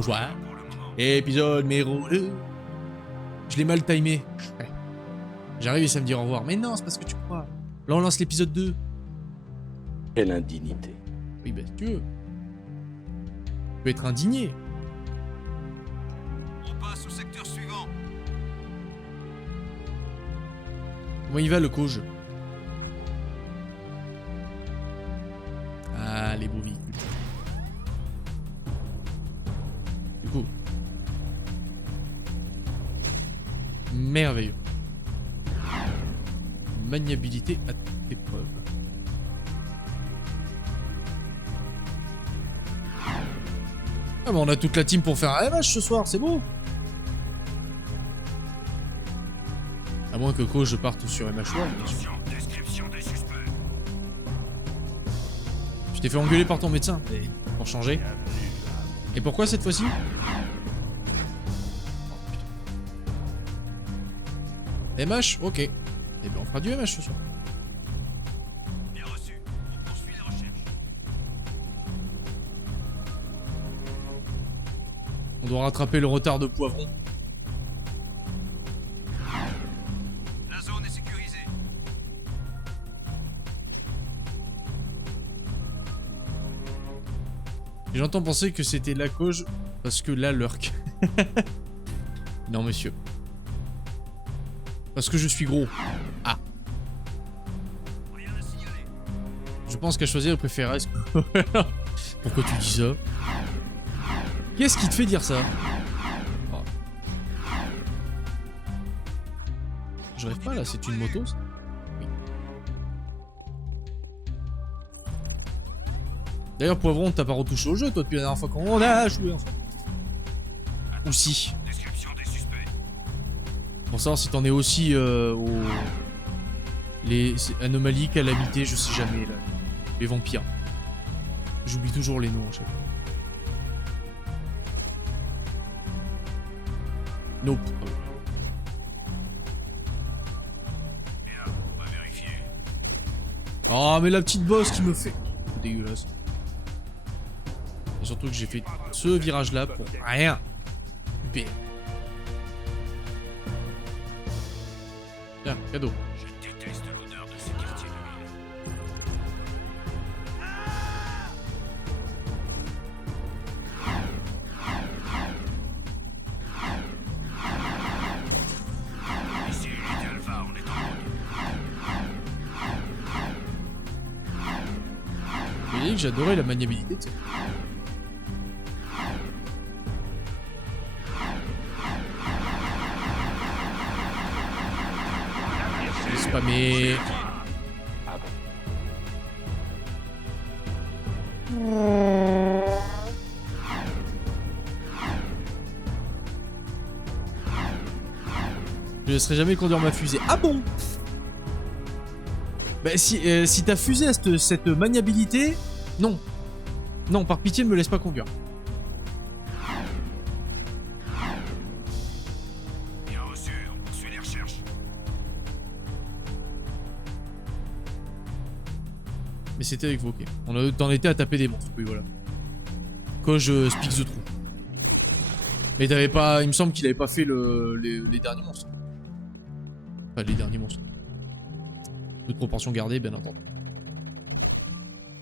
bonjour. Épisode numéro 2. Je l'ai mal timé. Ouais. J'arrive et ça me dit au revoir. Mais non, c'est pas ce que tu crois. Là, on lance l'épisode 2. Quelle indignité. Oui, bah, si tu veux. Tu peux être indigné. On passe au secteur suivant. Comment il va, le coach? Ah, les beaux véhicules. Du coup. Merveilleux. Maniabilité à toute épreuve. Ah, mais on a toute la team pour faire un match ce soir, c'est beau. À moins que coach parte sur MH1. Attention, description des suspects. Je t'ai fait engueuler par ton médecin. Pour changer. Et pourquoi cette fois-ci? MH? Ok. Eh bien, on fera du MH ce soir. Bien reçu. On poursuit les recherches. On doit rattraper le retard de Poivron. La zone est sécurisée. Et j'entends penser que c'était la cause parce que là, lurk. Non, monsieur. Parce que je suis gros. Ah. Rien à signaler. Je pense qu'à choisir, il préférerait... Pourquoi tu dis ça? Qu'est-ce qui te fait dire ça? Oh. Je rêve pas là, c'est une moto ça? Oui. D'ailleurs, Poivron, t'as pas retouché au jeu toi depuis la dernière fois qu'on a joué enfin. Ou si. Description des suspects. Pour savoir si t'en es aussi aux... Les anomalies, calamités, je sais jamais là. Les vampires. J'oublie toujours les noms à chaque fois. Nope. Bien, on va vérifier. Oh, mais la petite bosse qui me fait... C'est dégueulasse. Et surtout que j'ai fait ce virage là pour rien. Super. Tiens, cadeau. Je déteste l'odeur de ces quartiers de ville. Ici, unité Alpha, on est en route. Vous voyez que j'adorais la maniabilité de ça. C'est pas mais... Je ne laisserai jamais conduire ma fusée. Ah bon? Bah si ta fusée a cette maniabilité... Non. Non, par pitié, ne me laisse pas conduire. Bien reçu, on poursuit les recherches. Mais c'était évoqué. On t'en était à taper des monstres. Oui, voilà. Quand je speak the true. Mais t'avais pas... Il me semble qu'il avait pas fait les derniers monstres. Enfin, les derniers monstres. Toute proportion gardée, bien entendu.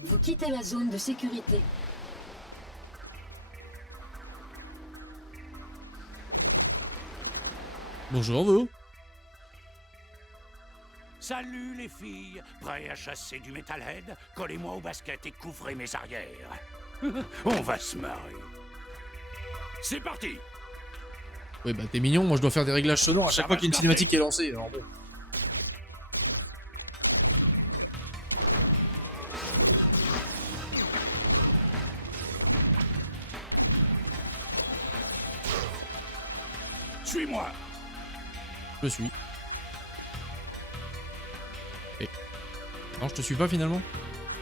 Vous quittez la zone de sécurité. Bonjour, vous. Salut les filles, prêts à chasser du Metalhead? Collez-moi au basket et couvrez mes arrières. On va se marrer. C'est parti! Ouais, bah t'es mignon, moi je dois faire des réglages sonores à chaque fois qu'il y a une cinématique qui est lancée. Alors bon. Suis-moi! Je suis. Et... Non, je te suis pas finalement.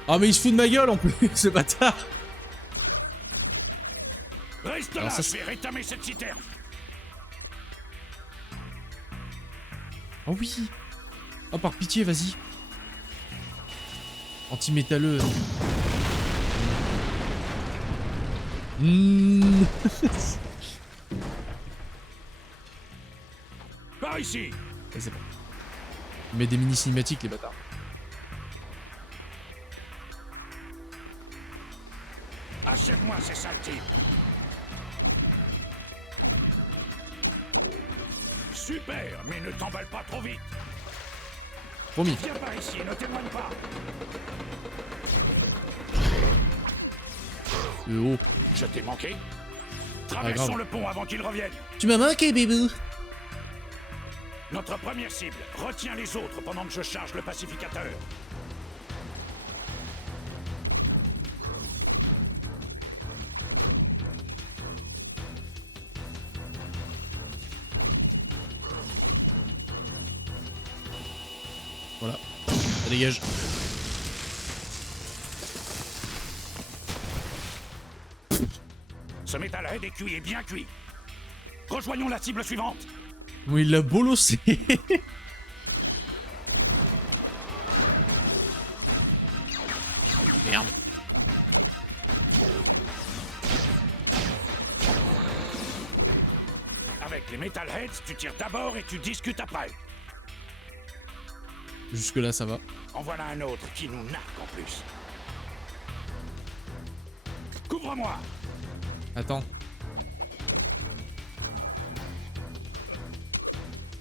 Ah mais il se fout de ma gueule en plus, ce bâtard. Reste Alors là, ça, je vais rétamer cette citerne! Oh oui. Oh par pitié, vas-y. Anti-métalleux. Mmh. Par ici. Ça, c'est bon. Ils mettent des mini cinématiques, les bâtards. Achève-moi ces sales types. Super, mais ne t'emballe pas trop vite. Promis. Viens par ici, ne t'éloigne pas. Oh. Je t'ai manqué. grave. Traversons le pont avant qu'ils reviennent. Tu m'as manqué, bébé. Notre première cible. Retiens les autres pendant que je charge le pacificateur. Voilà. Ça dégage. Ce métalhead est cuit et bien cuit. Rejoignons la cible suivante. Oui, il l'a bolossé. Merde. Avec les metalheads, tu tires d'abord et tu discutes après. Jusque là, ça va. En voilà un autre qui nous narque en plus. Couvre-moi. Attends.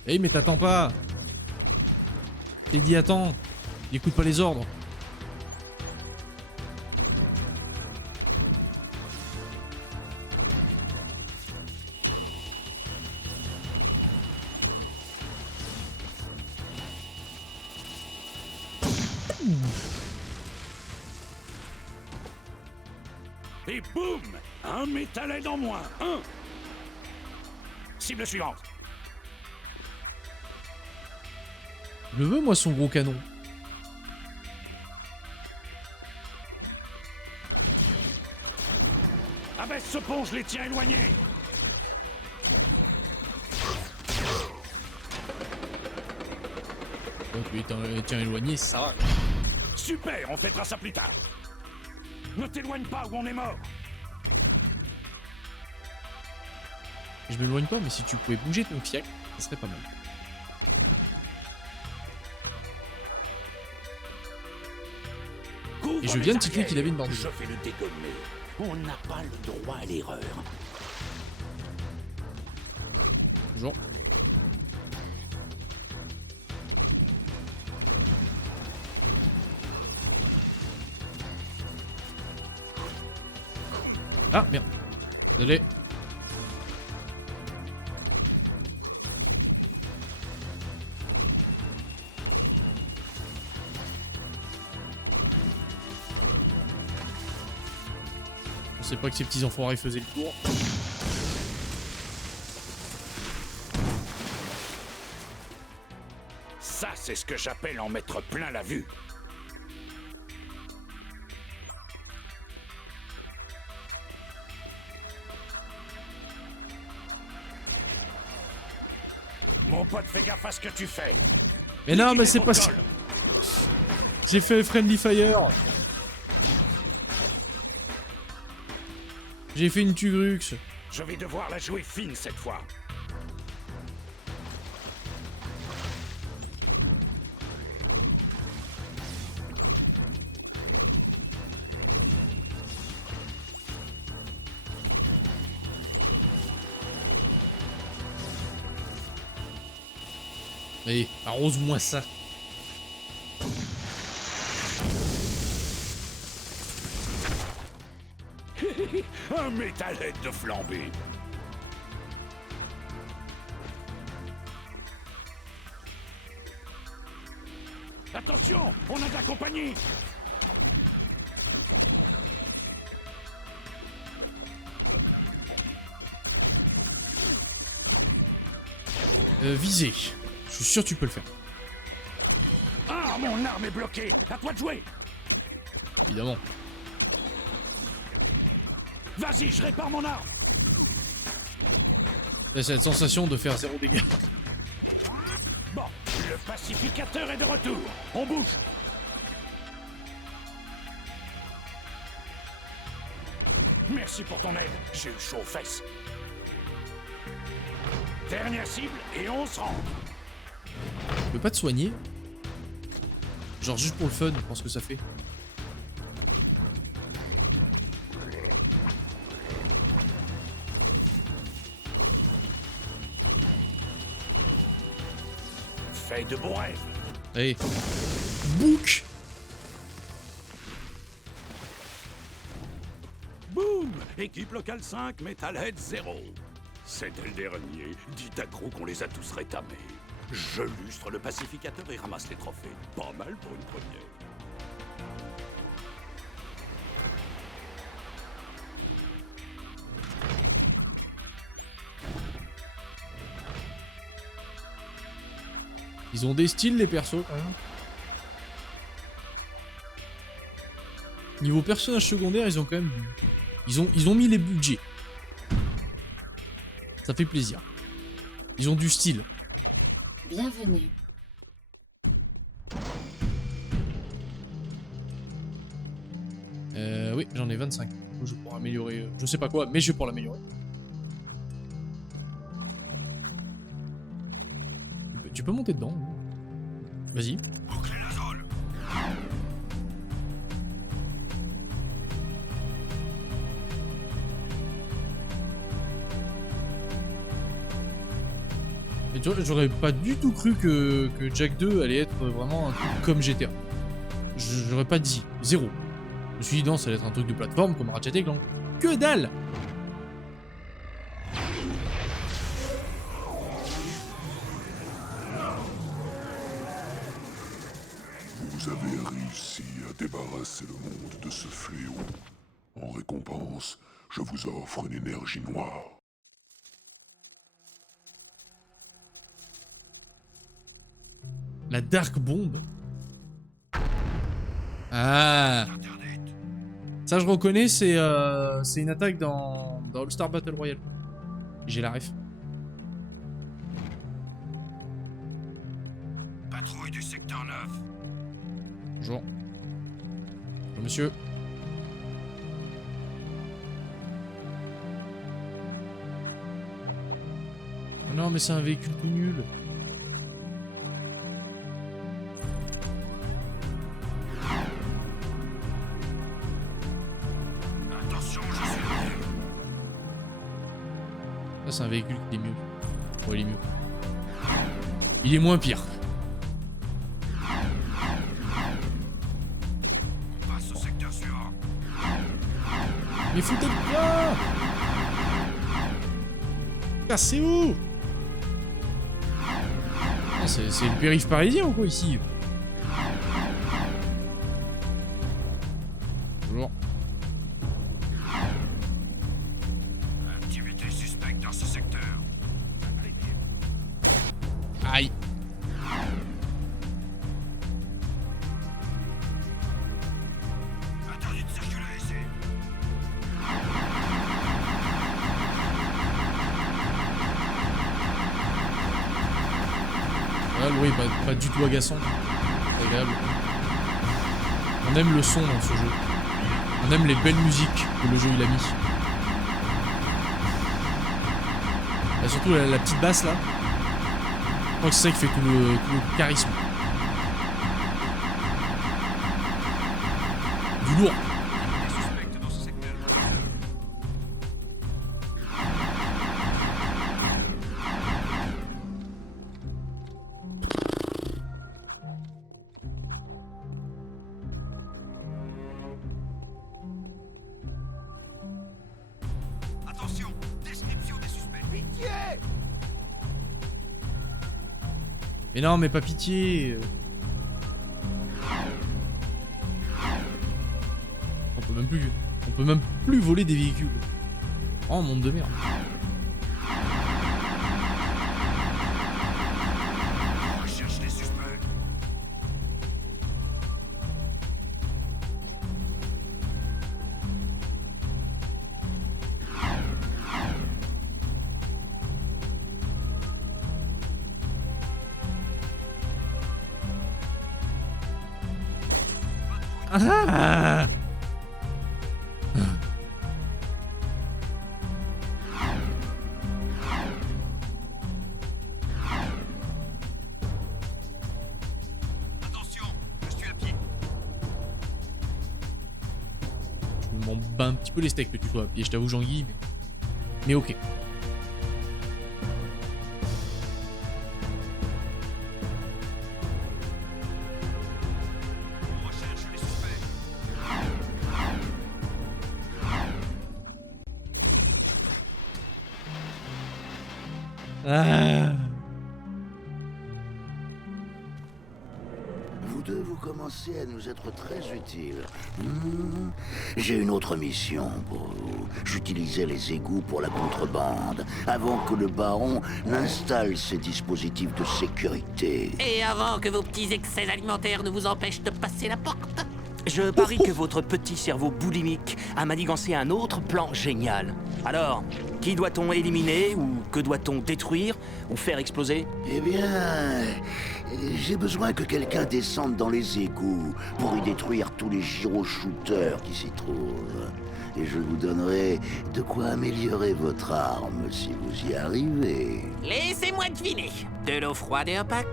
Hey, mais t'attends pas. T'es dit attends. Il écoute pas les ordres. Et boum, un metalhead en moins. Un. Cible suivante. Je le veux, moi, son gros canon. Abaisse ce pont, je les tiens éloignés. Donc, lui, tiens éloigné, ça va. Super, on fêtera ça plus tard. Ne t'éloigne pas ou on est mort. Je m'éloigne pas, mais si tu pouvais bouger ton fiac, ça serait pas mal. Couvre Et je les viens de titiller arrières. qu'il avait une bordure. Je fais le dégommer. On n'a pas le droit à l'erreur. Bonjour. Ah, merde. Désolé. Je sais pas que ces petits enfoirés faisaient le tour. Ça, c'est ce que j'appelle en mettre plein la vue. Mon pote, fais gaffe à ce que tu fais. Mais non, mais c'est pas... Protocole. J'ai fait Friendly Fire. J'ai fait une Tugrux. Je vais devoir la jouer fine cette fois. Allez, arrose-moi ça. Un métalhead de flambée. Attention, on a de la compagnie. Visé. Je suis sûr que tu peux le faire. Ah, mon arme est bloquée. À toi de jouer. Évidemment. Vas-y, je répare mon arme. T'as cette sensation de faire 0 dégâts. Bon, le pacificateur est de retour. On bouge. Merci pour ton aide, j'ai eu chaud aux fesses. Dernière cible et on se rend. Tu peux pas te soigner? Genre juste pour le fun, je pense que ça fait. Fais de beaux rêves. Allez. Book. Boum! Équipe locale 5, Metalhead 0. C'était le dernier. Dites à Gros qu'on les a tous rétamés. Je lustre le pacificateur et ramasse les trophées. Pas mal pour une première. Ils ont des styles les persos quand même. Niveau personnages secondaires, ils ont quand même... Ils ont mis les budgets. Ça fait plaisir. Ils ont du style. Bienvenue. Oui, j'en ai 25. Je vais pouvoir améliorer... je sais pas quoi, mais je vais pouvoir l'améliorer. Tu peux monter dedans. Vas-y. Bouclez la zone. Et tu vois, j'aurais pas du tout cru que Jack 2 allait être vraiment un truc comme GTA. J'aurais pas dit. Zéro. Je me suis dit non, ça allait être un truc de plateforme comme Ratchet & Clank. Que dalle! Vous avez réussi à débarrasser le monde de ce fléau. En récompense, je vous offre une énergie noire. La Dark Bomb. Ah. Ça je reconnais, c'est une attaque dans All-Star Battle Royale. J'ai la ref. Patrouille du secteur 9. Bonjour. Bonjour monsieur. Oh non mais c'est un véhicule tout nul. Attention, je suis là. Ça c'est un véhicule qui est mieux. Oh il est mieux. Il est moins pire. On passe au secteur suivant. Mais foutez le camp! Cassez où? C'est le périph' parisien ou quoi ici? Bonjour. Activité suspecte dans ce secteur. Aïe. Interdit de circuler ici. Ah, oui, pas du tout agaçant. C'est agréable. On aime le son dans ce jeu. On aime les belles musiques que le jeu il a mis. Et surtout la petite basse là. Je crois que c'est ça qui fait tout le charisme. Du lourd. Activité suspecte dans ce secteur. Attention, description des suspects. Pitié! Mais non, mais pas pitié. On peut même plus voler des véhicules. Oh, monde de merde. On recherche les suspects. Ah! m'en bat un petit peu les steaks que tu sois. Et je t'avoue, Jean-Guy, mais ok. On recherche les suspects. Ah. Vous deux, vous commencez à nous être très utiles. J'ai une autre mission pour vous. J'utilisais les égouts pour la contrebande, avant que le baron n'installe ses dispositifs de sécurité. Et avant que vos petits excès alimentaires ne vous empêchent de passer la porte. Je parie que votre petit cerveau boulimique a manigancé un autre plan génial. Alors, qui doit-on éliminer ou que doit-on détruire ou faire exploser? Eh bien, j'ai besoin que quelqu'un descende dans les égouts pour y détruire tous les gyro-shooters qui s'y trouvent. Et je vous donnerai de quoi améliorer votre arme si vous y arrivez. Laissez-moi deviner. De l'eau froide et opaque.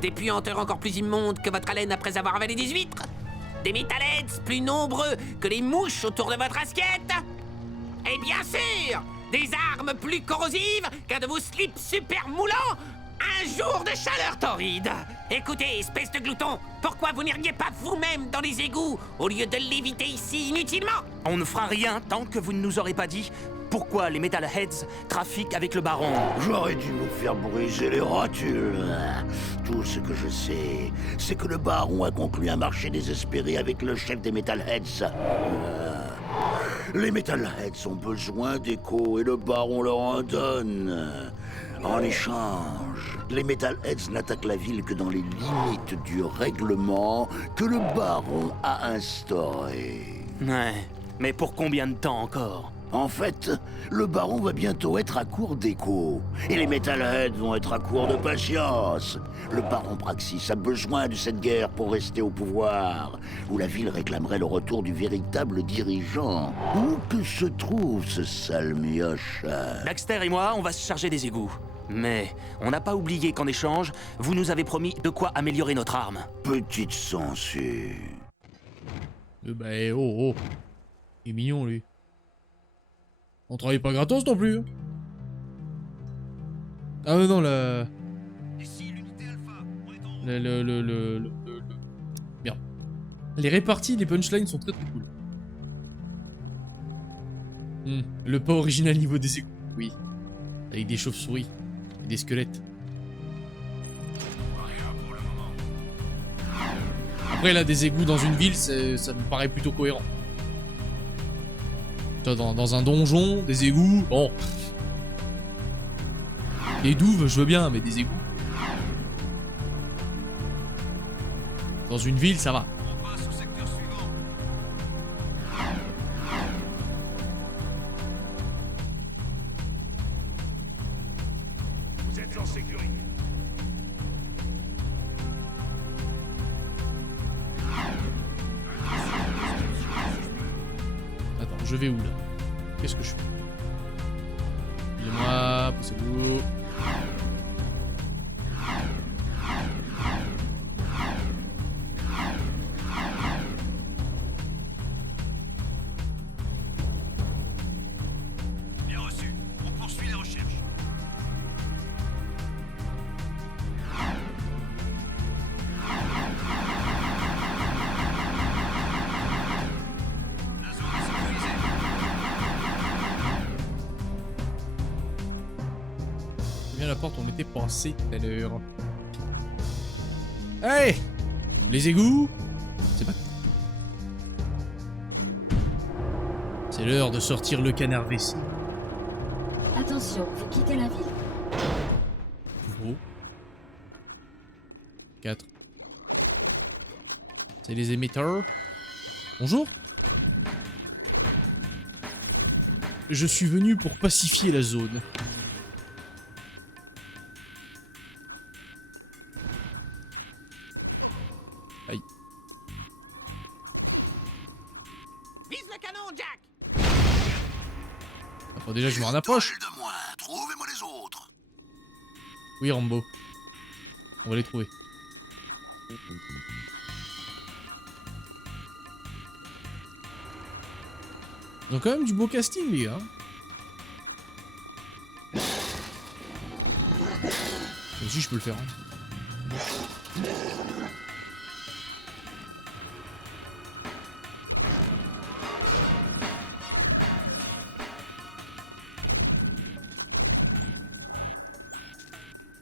Des puanteurs encore plus immondes que votre haleine après avoir avalé des huîtres. Des metalheads plus nombreux que les mouches autour de votre assiette. Et bien sûr, des armes plus corrosives qu'un de vos slips super moulants. Un jour de chaleur torride. Écoutez, espèce de glouton, pourquoi vous n'iriez pas vous-même dans les égouts au lieu de l'éviter ici inutilement? On ne fera rien tant que vous ne nous aurez pas dit pourquoi les Metalheads trafiquent avec le baron. J'aurais dû vous faire briser les rotules. Tout ce que je sais, c'est que le baron a conclu un marché désespéré avec le chef des Metalheads. Les Metalheads ont besoin d'écho et le baron leur en donne. En échange, les Metalheads n'attaquent la ville que dans les limites du règlement que le baron a instauré. Ouais, mais pour combien de temps encore? En fait, le baron va bientôt être à court d'écho. Et les Metalheads vont être à court de patience. Le baron Praxis a besoin de cette guerre pour rester au pouvoir, où la ville réclamerait le retour du véritable dirigeant. Où que se trouve ce sale mioche? Baxter et moi, on va se charger des égouts. Mais on n'a pas oublié qu'en échange, vous nous avez promis de quoi améliorer notre arme. Petite sangsue. Bah oh. Il est mignon lui. On travaille pas gratos non plus. Ah non, la... Ici l'unité Alpha. On est en Le... Merde. Les réparties, les punchlines sont très cool. Le pas original niveau des égouts. Oui. Avec des chauves-souris. Et des squelettes. Après là, des égouts dans une ville, ça me paraît plutôt cohérent. Dans un donjon, des égouts, bon. Des douves, je veux bien, mais des égouts. Dans une ville, ça va. On passe au secteur suivant. Vous êtes en sécurité. Attends, je vais où là? Qu'est-ce que je fais? Excusez-moi, poussez-vous. Bien reçu. On poursuit les recherches. La zone est sécurisée. C'est bien la porte, on était passé tout à l'heure. Hey! Les égouts? C'est pas... C'est l'heure de sortir le canard vessie. Attention, vous quittez la ville. 4. C'est les émetteurs. Bonjour. Je suis venu pour pacifier la zone. Aïe. Vise le canon, Jack. Attends, déjà je me rapproche. De moins, trouvez-moi les autres. Oui, Rambo. On va les trouver. Ils ont quand même du beau casting, les gars. Moi aussi, je peux le faire. Hein.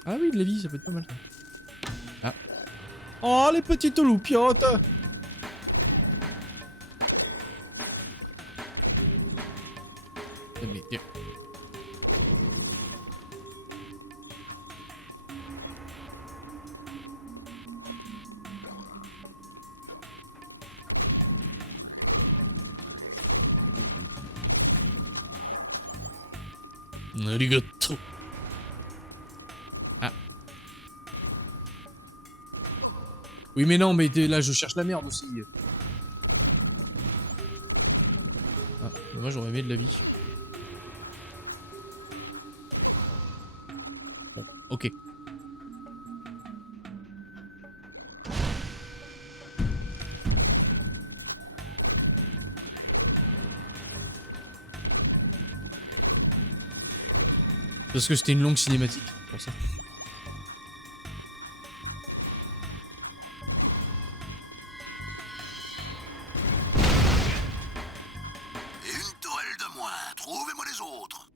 Ah oui, de la vie, ça peut être pas mal. Ah. Oh, les petites loupiottes! Mais... Arigato. Ah. Oui mais non, mais là je cherche la merde aussi. Ah, moi j'aurais aimé de la vie. Bon, ok. Parce que c'était une longue cinématique, pour ça. Une toile de moins. Trouvez-moi les autres.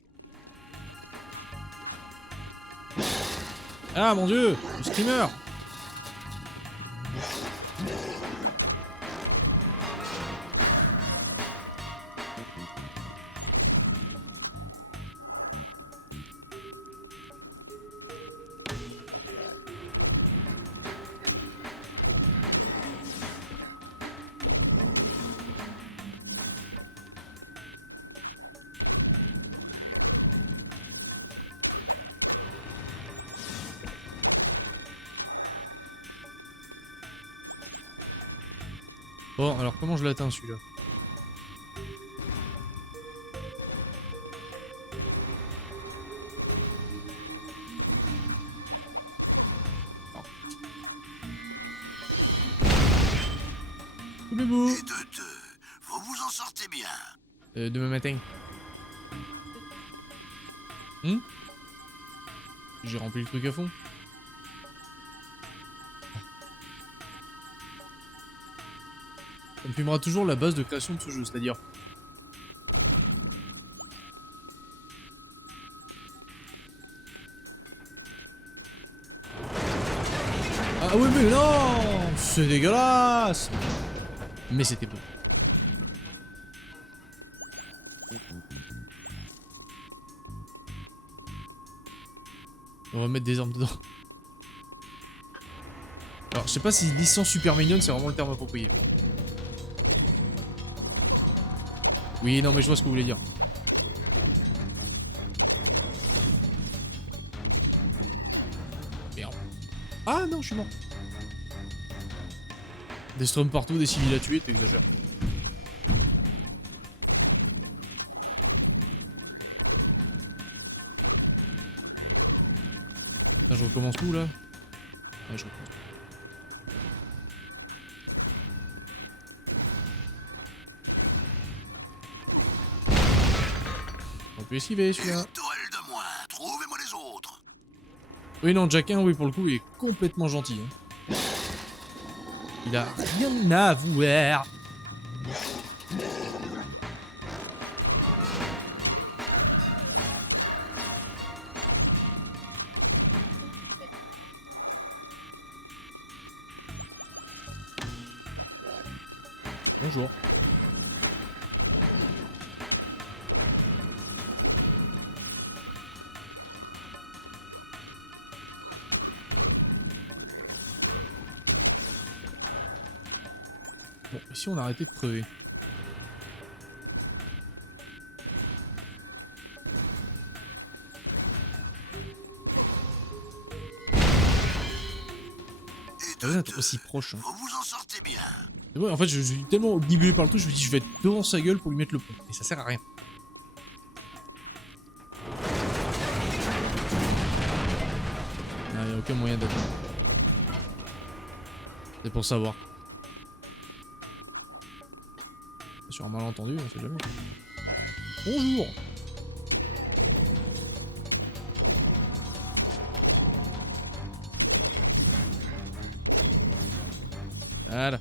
Ah mon dieu, le streamer. Bon, alors comment je l'atteins celui-là? Boubou. Et de deux, vous vous en sortez bien. Demain matin. J'ai rempli le truc à fond. Ça me filmera toujours la base de création de ce jeu, c'est-à-dire... Ah oui mais non, c'est dégueulasse. Mais c'était beau. On va mettre des armes dedans. Alors je sais pas si licence super mignonne c'est vraiment le terme approprié. Oui non mais je vois ce que vous voulez dire. Merde. Ah non je suis mort. Des stroms partout, des civils à tuer, t'exagères. Là, je recommence tout là. Ouais, je recommence. On peut esquiver celui-là. Une toile de moins. Trouvez-moi les autres. Oui non, Jackin, oui pour le coup, il est complètement gentil. Hein. Il a rien à voir. Bonjour. Bon, ici on a arrêté de crever. Et Ah de ouais, deux, aussi proche. Hein. vous vous en sortez bien. Et ouais, en fait, je suis tellement obnubilé par le truc, je me dis, je vais être devant sa gueule pour lui mettre le pont. Et ça sert à rien. Il n'y a aucun moyen d'attendre. C'est pour savoir. Sur un malentendu, on sait jamais. Bonjour. Voilà.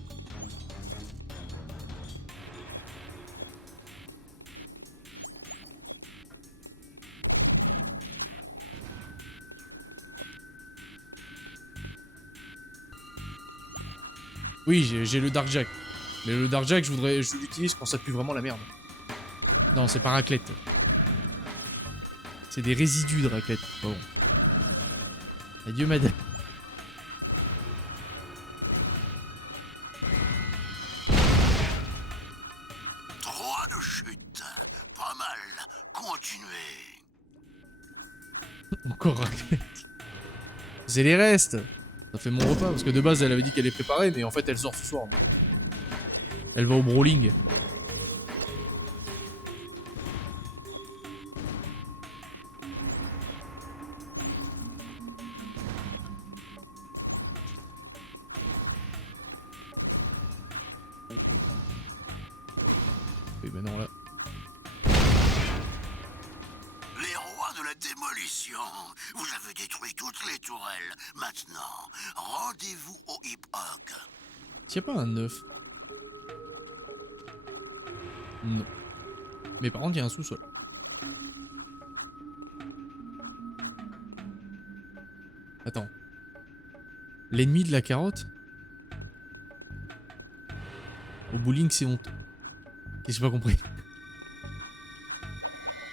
Oui, j'ai le Dark Jack. Mais le Dark Jack, je l'utilise quand ça pue vraiment la merde. Non, c'est pas raclette. C'est des résidus de raclette. Bon. Adieu, madame. Droit de chute. Pas mal. Continuez. Encore raclette. C'est les restes. Ça fait mon repas, parce que de base, elle avait dit qu'elle est préparée, mais en fait, elle sort ce soir. Elle va au bowling. Et ben non, là. Les rois de la démolition. Vous avez détruit toutes les tourelles. Maintenant, rendez-vous au Hip-Hog. S'il n'y a pas un œuf. Non. Mais par contre, il y a un sous-sol. Attends. L'ennemi de la carotte? Au bowling, c'est honteux. Qu'est-ce que j'ai pas compris?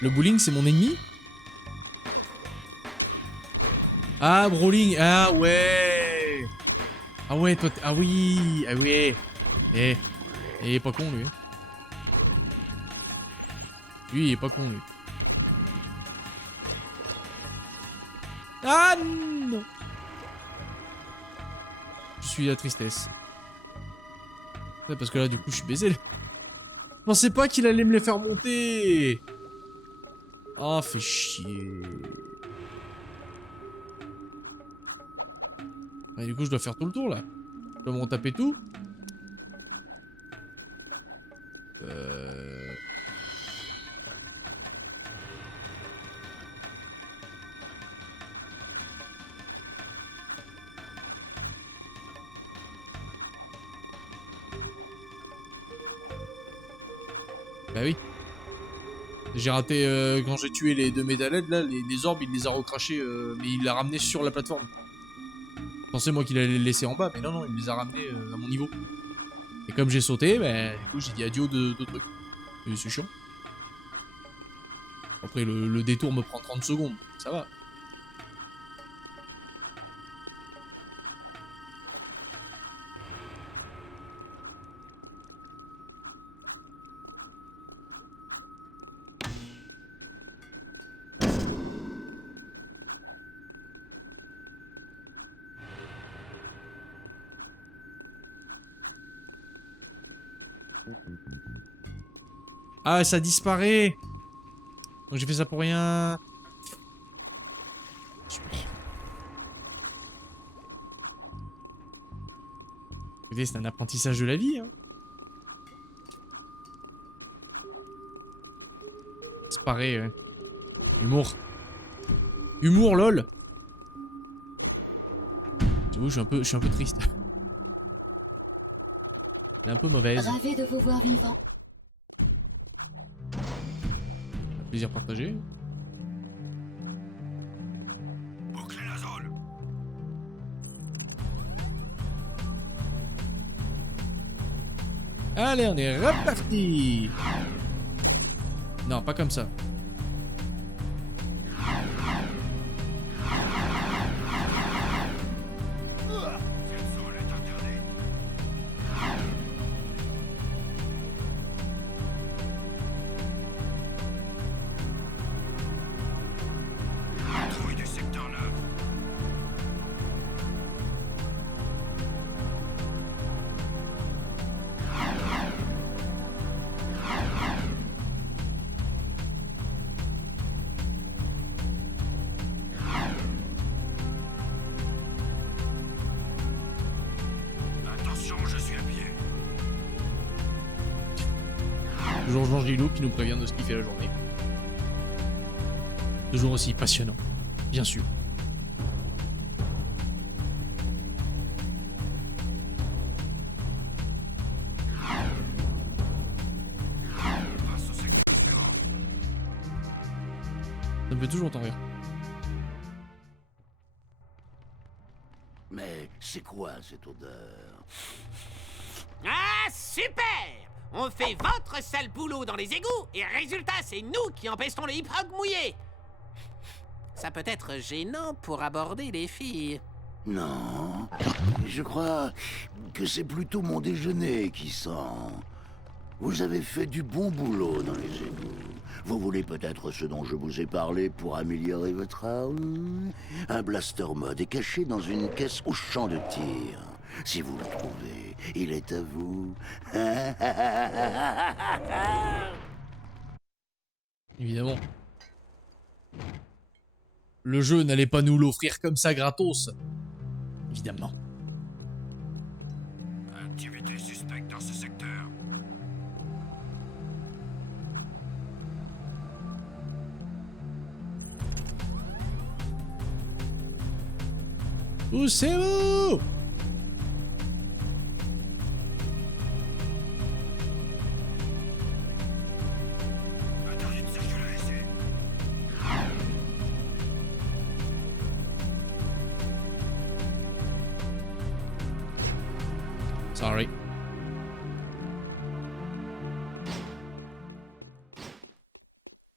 Le bowling, c'est mon ennemi? Ah, bowling. Ah, ouais. Ah ouais, toi... Ah oui. Ah ouais. Eh. Il est pas con, lui. Lui, il est pas con, lui. Ah non. Je suis la tristesse. Ouais, parce que là, du coup, je suis baisé. Je pensais pas qu'il allait me les faire monter. Ah, fait chier. Et du coup, je dois faire tout le tour, là. Je dois m'en taper tout. Bah oui. J'ai raté quand j'ai tué les deux métalheads là, les orbes il les a recrachés mais il l'a ramené sur la plateforme. Je pensais moi qu'il allait les laisser en bas mais non non il les a ramenés à mon niveau. Et comme j'ai sauté, bah du coup j'ai dit adieu de trucs. Et c'est chiant. Après le détour me prend 30 secondes, ça va. Ah, ça disparaît. Donc j'ai fait ça pour rien. Super. Écoutez, c'est un apprentissage de la vie. Hein. Disparaît, ouais. Humour. Humour, lol. J'avoue, je suis un peu triste. Elle est un peu mauvaise. Ravi de vous voir vivant. Plaisir partagé. Bouclez la zone. Allez, on est reparti. Non, pas comme ça. Cette zone est interdite. Patrouille du secteur 9. Toujours Jean Gilou qui nous prévient de ce qu'il fait la journée. Toujours aussi passionnant, bien sûr. Ça me fait toujours autant rire. Mais c'est quoi cette odeur? Ah, super! On fait votre sale boulot dans les égouts, et résultat, c'est nous qui empestons les hip-hop mouillés. Ça peut être gênant pour aborder les filles. Non, je crois que c'est plutôt mon déjeuner qui sent. Vous avez fait du bon boulot dans les égouts. Vous voulez peut-être ce dont je vous ai parlé pour améliorer votre arme? Un blaster mod est caché dans une caisse au champ de tir. Si vous le trouvez, il est à vous. Évidemment. Le jeu n'allait pas nous l'offrir comme ça gratos. Évidemment. Activité suspecte dans ce secteur. Poussez-vous! Interdit de circuler ici. Sorry.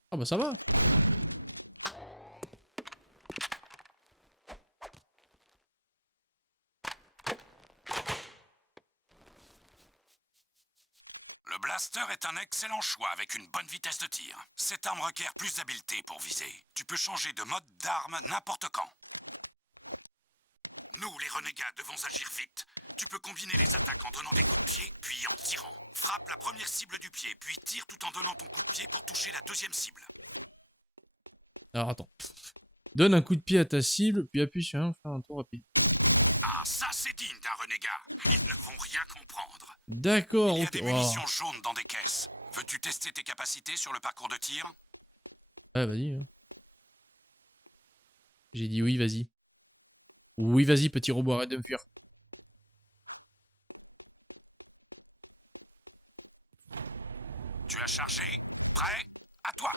Ah bah ça va. Le blaster est un excellent choix avec une bonne vitesse de tir. Cette arme requiert plus d'habileté pour viser. Tu peux changer de mode d'arme n'importe quand. Nous, les renégats, devons agir vite. Tu peux combiner les attaques en donnant des coups de pied, puis en tirant. Frappe la première cible du pied, puis tire tout en donnant ton coup de pied pour toucher la deuxième cible. Alors attends. Donne un coup de pied à ta cible, puis appuie sur un, faire un tour rapide. Ah, ça c'est digne d'un renégat. Ils ne vont rien comprendre. D'accord, Il y a ok. des munitions jaunes dans des caisses. Veux-tu tester tes capacités sur le parcours de tir? Ah, vas-y. Hein. J'ai dit oui, vas-y. Oui, vas-y, petit robot, arrête de me fuir. Tu as chargé? Prêt? À toi!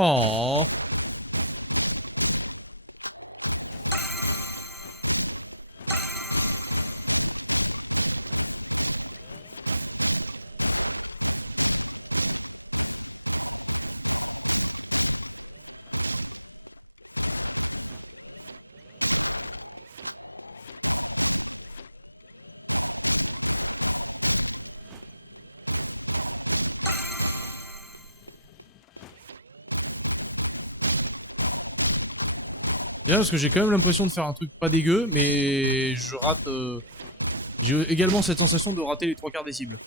Oh. Bien parce que j'ai quand même l'impression de faire un truc pas dégueu, mais je rate... J'ai également cette sensation de rater les 3/4 des cibles.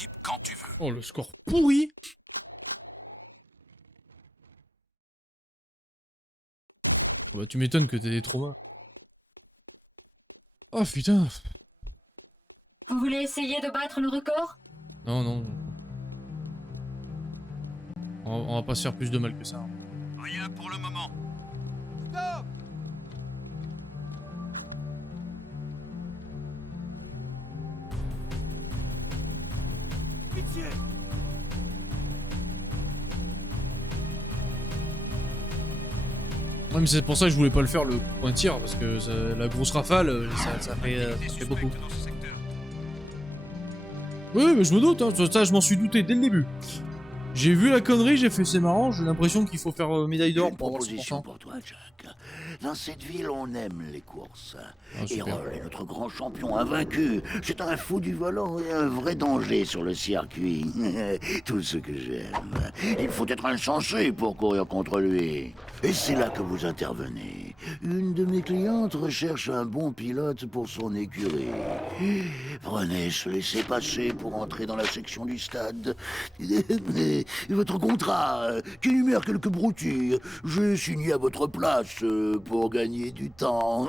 équipe quand tu veux. Oh, le score pourri. Oh, bah, tu m'étonnes que t'aies des traumas. Oh, putain. Vous voulez essayer de battre le record? Non, non. On va pas se faire plus de mal que ça. Hein. Rien pour le moment. Pitié. Ouais, mais c'est pour ça que je voulais pas le faire le point de tir, parce que la grosse rafale, ça fait beaucoup. Dans ce secteur. Oui, mais je me doute, hein, ça je m'en suis douté dès le début. J'ai vu la connerie, j'ai fait c'est marrant, j'ai l'impression qu'il faut faire médaille J'ai d'or une pour avoir proposition 100%. pour toi, Jack. Dans cette ville, on aime les courses. Ah, super. Errol est notre grand champion invaincu. C'est un fou du volant et un vrai danger sur le circuit. Tout ce que j'aime. Il faut être insensé pour courir contre lui. Et c'est là que vous intervenez. Une de mes clientes recherche un bon pilote pour son écurie. Prenez ce laissez-passer pour entrer dans la section du stade. Votre contrat, qui énumère quelques broutilles, j'ai signé à votre place pour gagner du temps.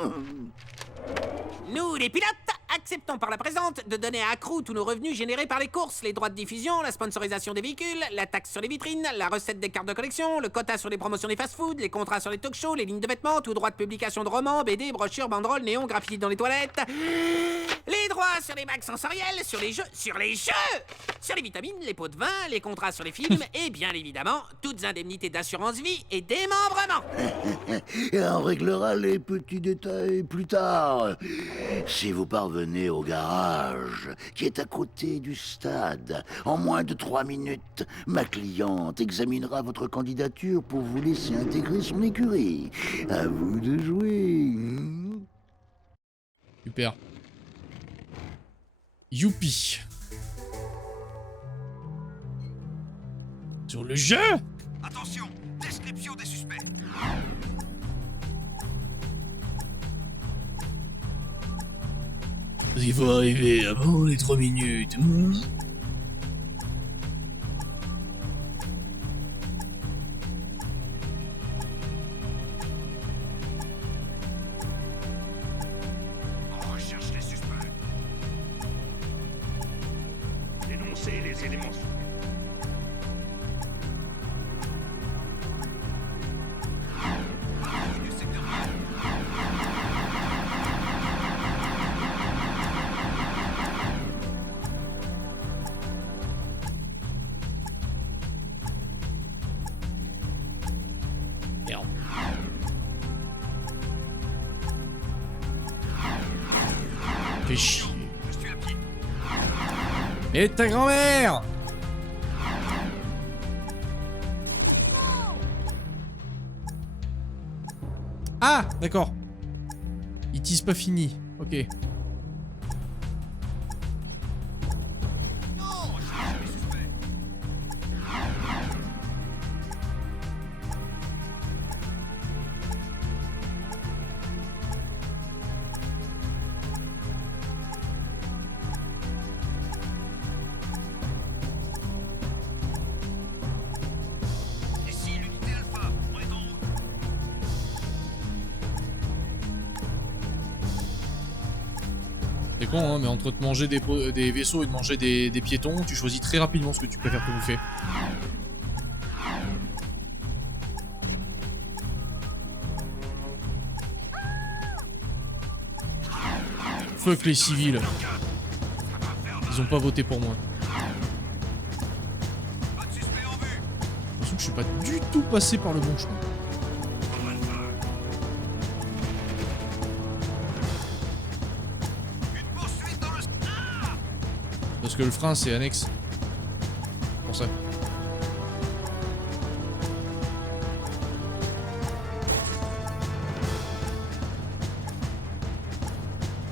Nous, les pilotes, acceptons par la présente de donner à Crew tous nos revenus générés par les courses, les droits de diffusion, la sponsorisation des véhicules, la taxe sur les vitrines, la recette des cartes de collection, le quota sur les promotions des fast-foods, les contrats sur les talk-shows, les lignes de vêtements, tout droit de publication de romans, BD, brochures, banderoles, néons, graffitis dans les toilettes, les droits sur les bagues sensorielles, sur les jeux, sur les vitamines, les pots de vin, les contrats sur les films et bien évidemment, toutes indemnités d'assurance vie et démembrement. Et on réglera les petits détails plus tard. Si vous parvenez au garage, qui est à côté du stade, en moins de 3 minutes, ma cliente examinera votre candidature pour vous laisser intégrer son écurie. À vous de jouer. Super. Youpi. Sur le jeu. Attention, description des suspects. Il faut arriver avant les 3 minutes. On recherche les suspects. Dénoncez les éléments suspects. Partie du secteur. Merde. Fais chier. Je suis à pied. Et ta grand-mère. Ah, d'accord. It is pas fini. Ok. Non, je cherche les suspects. Ici l'unité Alpha, on est en route. C'est con, hein, mais entre te manger des vaisseaux et de manger des piétons, tu choisis très rapidement ce que tu préfères te bouffer. Fuck les civils. Ils ont pas voté pour moi. Pas de suspect en vue. J'ai l'impression que je suis pas du tout passé par le bon chemin. Une poursuite dans le... Parce que le frein c'est annexe. Pour ça.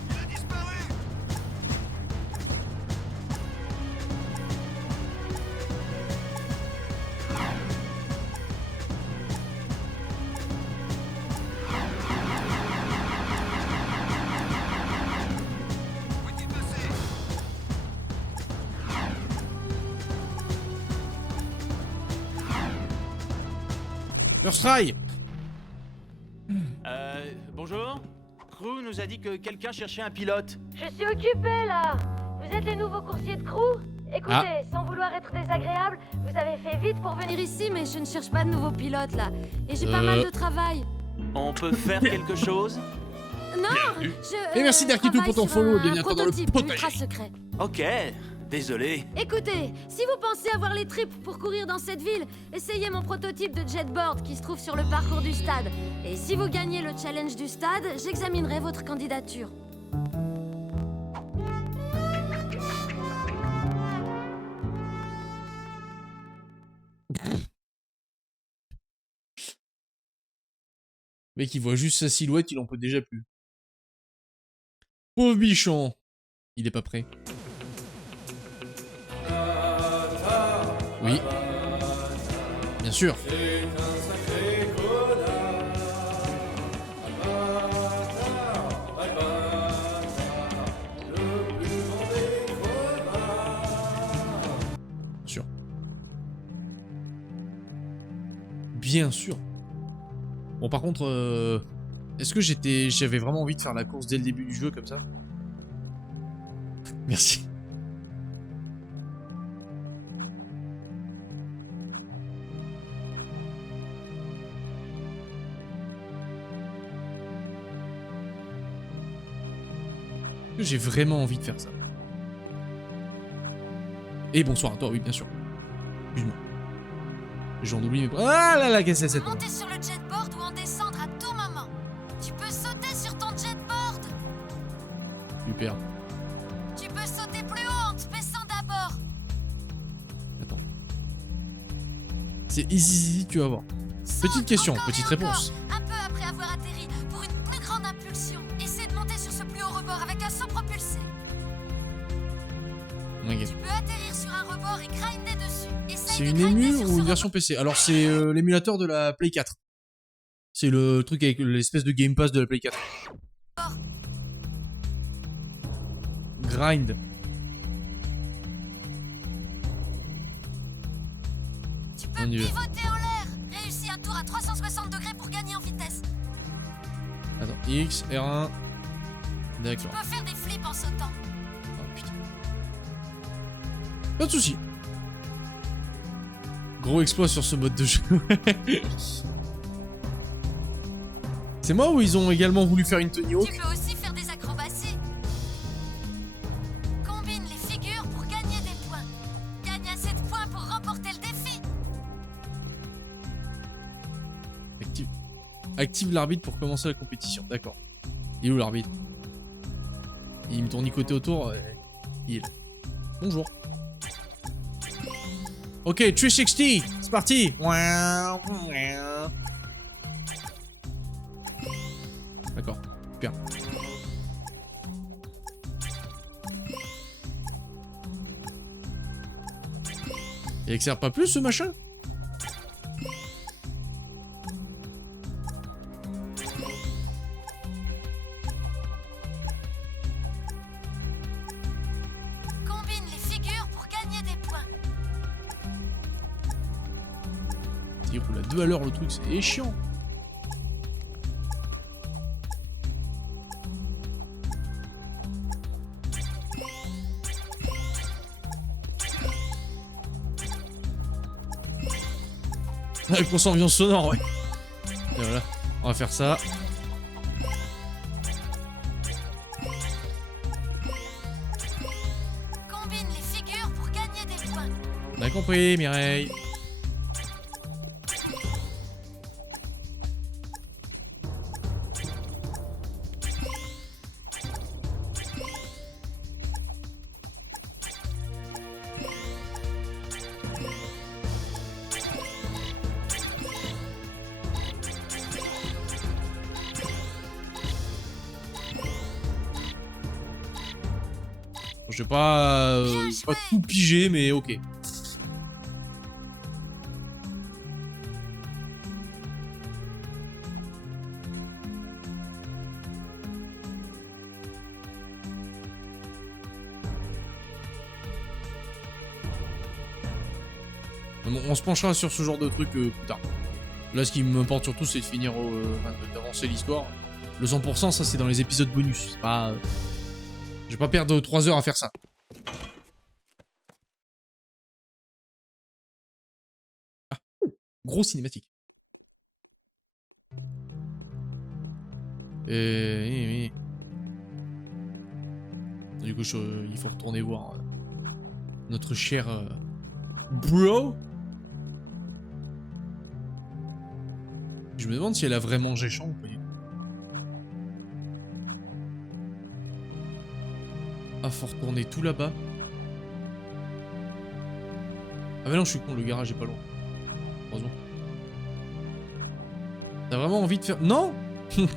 Il a disparu. Où est-il passé? First try. Bonjour. Crew nous a dit que quelqu'un cherchait un pilote. Je suis occupé là. Vous êtes les nouveaux coursiers de crew? Écoutez, sans vouloir être désagréable, vous avez fait vite pour venir ici, mais je ne cherche pas de nouveaux pilotes là. Et j'ai pas mal de travail. On peut faire quelque chose? Non, Et merci Darkitou pour ton follow, bienvenue dans le prototype potager. ultra secret. Ok, désolé. Écoutez, si vous pensez avoir les tripes pour courir dans cette ville, essayez mon prototype de jetboard qui se trouve sur le parcours du stade. Et si vous gagnez le challenge du stade, j'examinerai votre candidature. Mec, il voit juste sa silhouette, il en peut déjà plus. Pauvre bichon. Il est pas prêt. Oui. Bien sûr. Sûr. Bien sûr. Bon, par contre, est-ce que j'avais vraiment envie de faire la course dès le début du jeu comme ça? Merci. Est-ce que j'ai vraiment envie de faire ça? Et bonsoir à toi, oui, bien sûr. Excuse-moi. J'en oublie mes... Ah là là, qu'est-ce que c'est cette... Monter sur le jetboard ou en descendre à tout moment. Tu peux sauter sur ton jetboard. Super. Tu peux sauter plus haut en te baissant d'abord. Attends. C'est easy, tu vas voir. Petite question, petite réponse. Un peu après avoir atterri, pour une plus grande impulsion, essaie de monter sur ce plus haut rebord avec un saut propulsé. Ok. Tu peux atterrir sur un rebord et grinder dessus. C'est une émule ou une version PC? Alors c'est l'émulateur de la Play 4. C'est le truc avec l'espèce de Game Pass de la Play 4. Grind. Tu peux pivoter en l'air. Réussis un tour à 360 degrés pour gagner en vitesse. Attends, X, R1. D'accord. Tu peux faire des flips en sautant. Oh putain. Pas de soucis. Gros exploit sur ce mode de jeu. C'est moi ou ils ont également voulu faire une Tony Hawk? Tu peux aussi faire des acrobaties. Combine les figures pour gagner des points. Gagne assez de points pour remporter le défi. Active l'arbitre pour commencer la compétition. D'accord. Il est où l'arbitre? Il me tournicotait autour. Il est là. Bonjour. Ok, 360, c'est parti. D'accord, super. Il accélère pas plus ce machin? Combine les figures pour gagner des points. Il roule à 2 à l'heure le truc, c'est chiant. Avec pour son ambiance sonore, ouais. Et voilà, on va faire ça. Combine les figures pour gagner des points. On a compris, Mireille. Je vais pas tout piger, mais ok. On se penchera sur ce genre de truc plus tard. Là, ce qui m'importe surtout, c'est de finir, d'avancer l'histoire. Le 100%, ça, c'est dans les épisodes bonus. C'est pas... Je vais pas perdre 3 heures à faire ça. Ah, gros cinématique. Et... Du coup, il faut retourner voir notre cher bro. Je me demande si elle a vraiment Géchant ou pas. Ah, faut retourner tout là-bas. Ah bah non, je suis con, le garage est pas loin. Heureusement. T'as vraiment envie de faire... Non.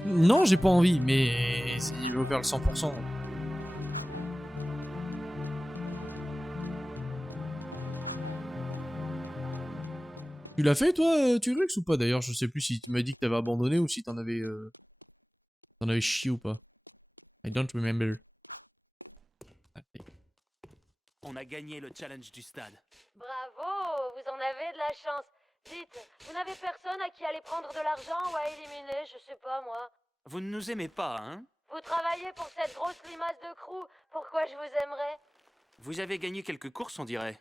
Non, j'ai pas envie, mais s'il veut faire le 100%... Tu l'as fait, toi, Turux, ou pas, d'ailleurs? Je sais plus si tu m'as dit que t'avais abandonné ou si t'en avais chié ou pas. I don't remember. On a gagné le challenge du stade. Bravo, vous en avez de la chance. Dites, vous n'avez personne à qui aller prendre de l'argent ou à éliminer, je sais pas moi. Vous ne nous aimez pas, hein? Vous travaillez pour cette grosse limace de crew, pourquoi je vous aimerais? Vous avez gagné quelques courses, on dirait.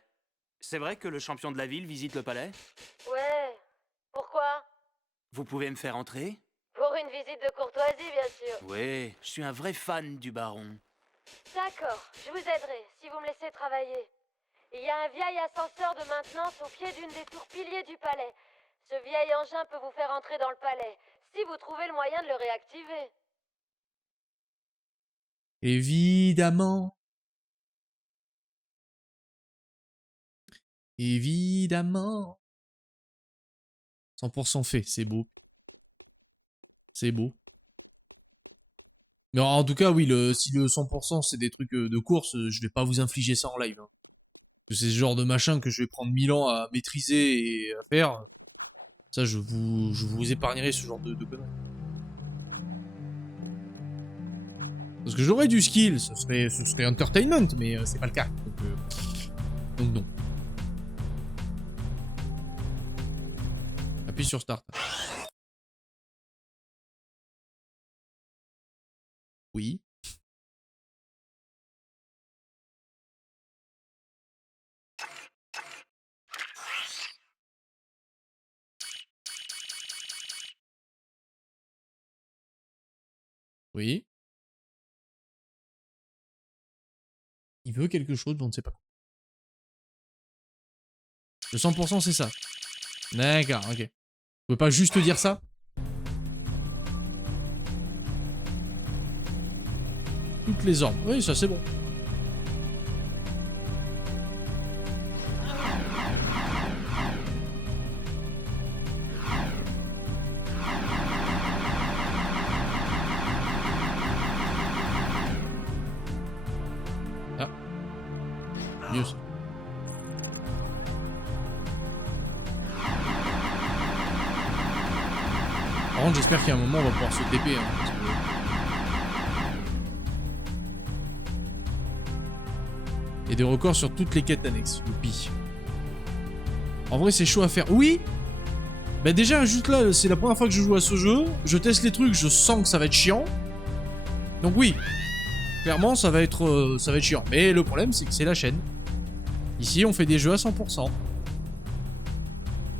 C'est vrai que le champion de la ville visite le palais? Ouais, pourquoi? Vous pouvez me faire entrer? Pour une visite de courtoisie, bien sûr. Oui, je suis un vrai fan du baron. D'accord, je vous aiderai, si vous me laissez travailler. Il y a un vieil ascenseur de maintenance au pied d'une des tours piliers du palais. Ce vieil engin peut vous faire entrer dans le palais, si vous trouvez le moyen de le réactiver. Évidemment. Évidemment. 100% fait, c'est beau. C'est beau. Mais en tout cas, oui, si le 100% c'est des trucs de course, je vais pas vous infliger ça en live. Hein. Parce que c'est ce genre de machin que je vais prendre 1000 ans à maîtriser et à faire. Ça, je vous épargnerai ce genre de conneries. Parce que j'aurais du skill, ce serait entertainment, mais c'est pas le cas. Donc non. Appuie sur Start. Oui. Oui. Il veut quelque chose, mais on ne sait pas. Le 100% c'est ça. D'accord, ok. Tu peux pas juste dire ça? Toutes les ordres. Oui, ça c'est bon. Ah. Mieux ça. Par contre, j'espère qu'il y a un moment, on va pouvoir se TP. Hein, parce que... Et des records sur toutes les quêtes annexes. Youpi. En vrai, c'est chaud à faire. Oui. Bah déjà, juste là, c'est la première fois que je joue à ce jeu. Je teste les trucs, je sens que ça va être chiant. Donc oui. Clairement, ça va être chiant. Mais le problème, c'est que c'est la chaîne. Ici, on fait des jeux à 100%.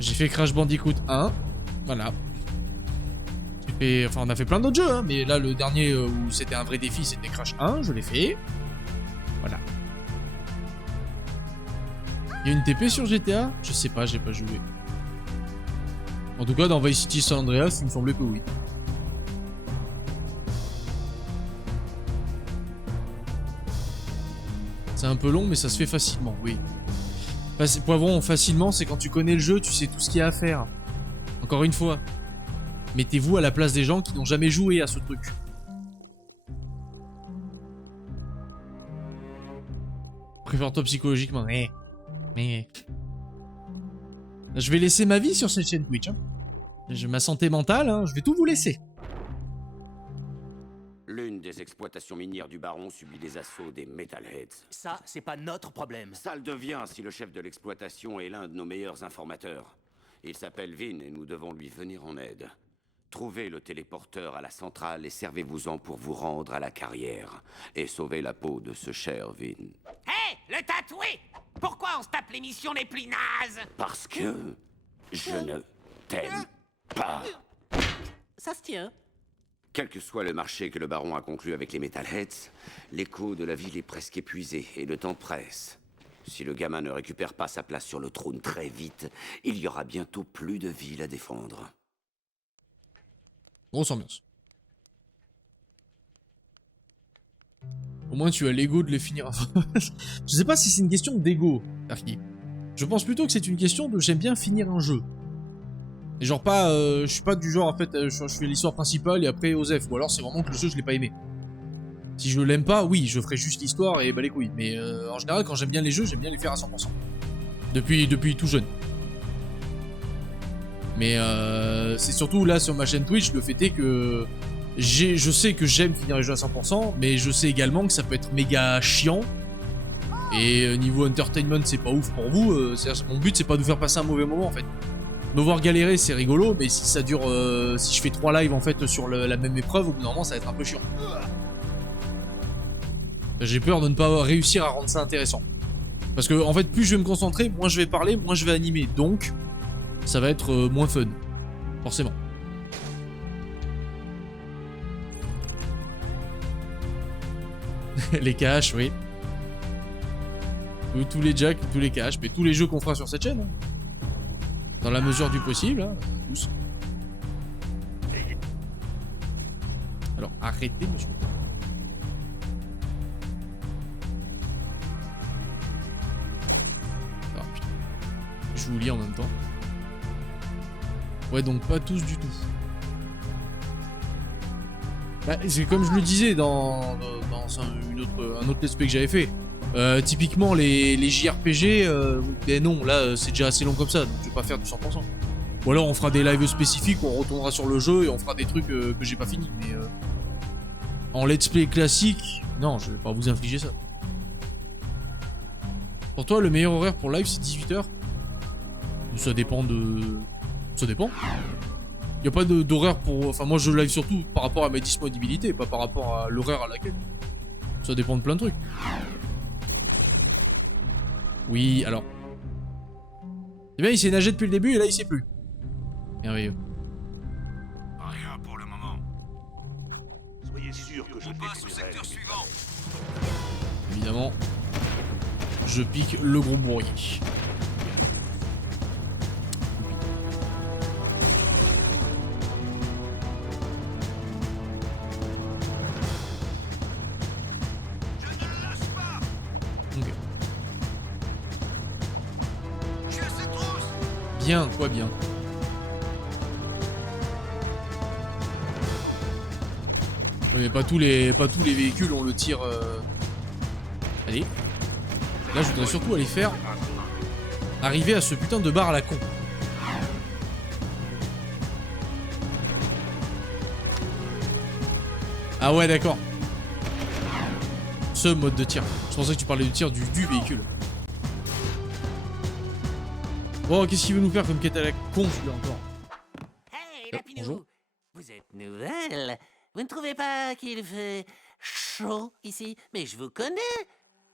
J'ai fait Crash Bandicoot 1. Voilà. Enfin, on a fait plein d'autres jeux, hein, mais là, le dernier où c'était un vrai défi, c'était Crash 1, je l'ai fait. Voilà. Il y a une TP sur GTA? Je sais pas, j'ai pas joué. En tout cas, dans Vice City San Andreas, il me semblait que oui. C'est un peu long, mais ça se fait facilement, oui. Poivron, facilement, c'est quand tu connais le jeu, tu sais tout ce qu'il y a à faire. Encore une fois. Mettez-vous à la place des gens qui n'ont jamais joué à ce truc. Prépare-toi psychologiquement. Mais... Je vais laisser ma vie sur cette chaîne Twitch. Hein. Ma santé mentale, hein, je vais tout vous laisser. L'une des exploitations minières du baron subit les assauts des Metalheads. Ça, c'est pas notre problème. Ça le devient si le chef de l'exploitation est l'un de nos meilleurs informateurs. Il s'appelle Vin et nous devons lui venir en aide. Trouvez le téléporteur à la centrale et servez-vous-en pour vous rendre à la carrière. Et sauver la peau de ce cher Vin. Hé, le tatoué! Pourquoi on se tape les missions les plus nazes? Parce que je ne t'aime pas. Ça se tient. Quel que soit le marché que le baron a conclu avec les Metalheads, l'écho de la ville est presque épuisé et le temps presse. Si le gamin ne récupère pas sa place sur le trône très vite, il y aura bientôt plus de ville à défendre. Grosse ambiance. Au moins tu as l'ego de les finir avant. Je sais pas si c'est une question d'ego, Arki. Je pense plutôt que c'est une question de j'aime bien finir un jeu. Et genre pas, je suis pas du genre en fait, je fais l'histoire principale et après Osef. Ou alors c'est vraiment que le jeu je l'ai pas aimé. Si je l'aime pas, oui, je ferai juste l'histoire et bah les couilles. Mais en général quand j'aime bien les jeux, j'aime bien les faire à 100%. Depuis tout jeune. Mais c'est surtout là sur ma chaîne Twitch, le fait est que je sais que j'aime finir les jeux à 100%, mais je sais également que ça peut être méga chiant. Et niveau entertainment, c'est pas ouf pour vous. Mon but, c'est pas de vous faire passer un mauvais moment en fait. Me voir galérer, c'est rigolo, mais si ça dure, si je fais 3 lives en fait sur la même épreuve, au bout d'un moment, ça va être un peu chiant. J'ai peur de ne pas réussir à rendre ça intéressant. Parce que en fait, plus je vais me concentrer, moins je vais parler, moins je vais animer. Donc, ça va être moins fun. Forcément. Les caches, oui. Tous les jacks, tous les caches, mais tous les jeux qu'on fera sur cette chaîne. Hein. Dans la mesure du possible, hein, tous. Alors, arrêtez, monsieur. Ah, putain. Je vous lis en même temps. Ouais, donc pas tous du tout. Bah, c'est comme je le disais dans un autre let's play que j'avais fait. Typiquement les JRPG, ben non, là c'est déjà assez long comme ça, donc je vais pas faire du 100%. Ou alors on fera des lives spécifiques où on retournera sur le jeu et on fera des trucs que j'ai pas fini. Mais en let's play classique, non, je vais pas vous infliger ça. Pour toi, le meilleur horaire pour live c'est 18h? Ça dépend de... Ça dépend. Y a pas d'horaire pour... Enfin moi je live surtout par rapport à mes disponibilités, pas par rapport à l'horaire à laquelle. Ça dépend de plein de trucs. Oui, alors... Eh bien il s'est nagé depuis le début et là il sait plus. Merveilleux. Rien pour le moment. Soyez sûr que je On passe au secteur suivant. Évidemment, je pique le gros bourrier. Je ne le lâche pas. Ok. Je suis à cette trousse. Bien, quoi bien. Oui, mais pas tous les véhicules ont le tir. Allez. Là, je voudrais surtout aller faire arriver à ce putain de bar à la con. Ah ouais, d'accord. Ce mode de tir. Je pensais que tu parlais du tir du véhicule. Bon, qu'est-ce qu'il veut nous faire comme quête à la con, celui-là encore? Hey, Bonjour. Lapinou, vous êtes nouvelle. Vous ne trouvez pas qu'il fait chaud ici? Mais je vous connais.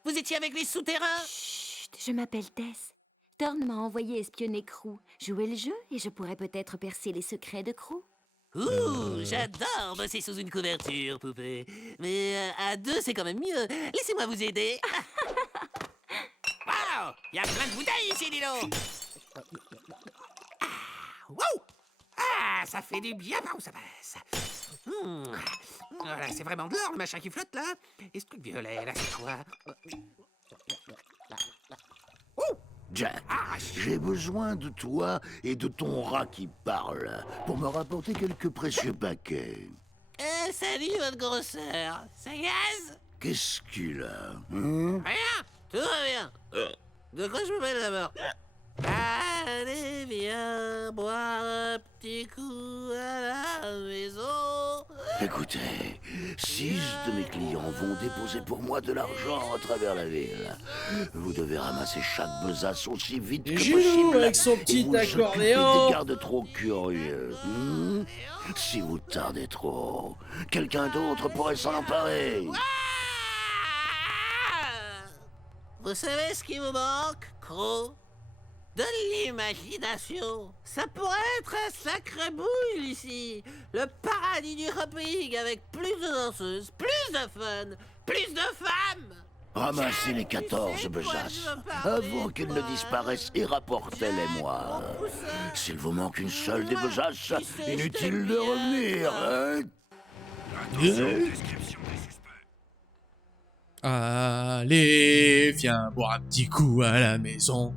Vous étiez avec les souterrains. Chut, je m'appelle Tess. Thorn m'a envoyé espionner Crew. Jouer le jeu et je pourrais peut-être percer les secrets de Crew. Ouh, j'adore bosser sous une couverture, poupée. Mais à deux, c'est quand même mieux. Laissez-moi vous aider. Waouh, il y a plein de bouteilles ici, Lilo. Ah, wow. Ah, ça fait du bien par où ça passe. Voilà, c'est vraiment de l'or, le machin qui flotte, là. Et ce truc violet, là, c'est quoi? Jack, j'ai besoin de toi et de ton rat qui parle pour me rapporter quelques précieux paquets. Salut, votre grosseur. Ça gaz? Qu'est-ce qu'il a, hein? Rien, tout va bien. De quoi je me mêle d'abord? Allez, viens boire un petit coup à la maison. Écoutez, 6 de mes clients vont déposer pour moi de l'argent à travers la ville. Vous devez ramasser chaque besace aussi vite que Gilou, possible. avec son et petit vous occuper accordéon. des gardes trop curieux. Si vous tardez trop, quelqu'un d'autre pourrait s'en emparer. Vous savez ce qui vous manque, Crow? De l'imagination. Ça pourrait être un sacré boule ici. Le paradis du hopping avec plus de danseuses, plus de fun, plus de femmes. Ramassez les 14 besaces avant qu'ils ne disparaissent et rapportez-les-moi. S'il vous manque une seule des besaces, inutile de revenir, hein? Allez, viens boire un petit coup à la maison.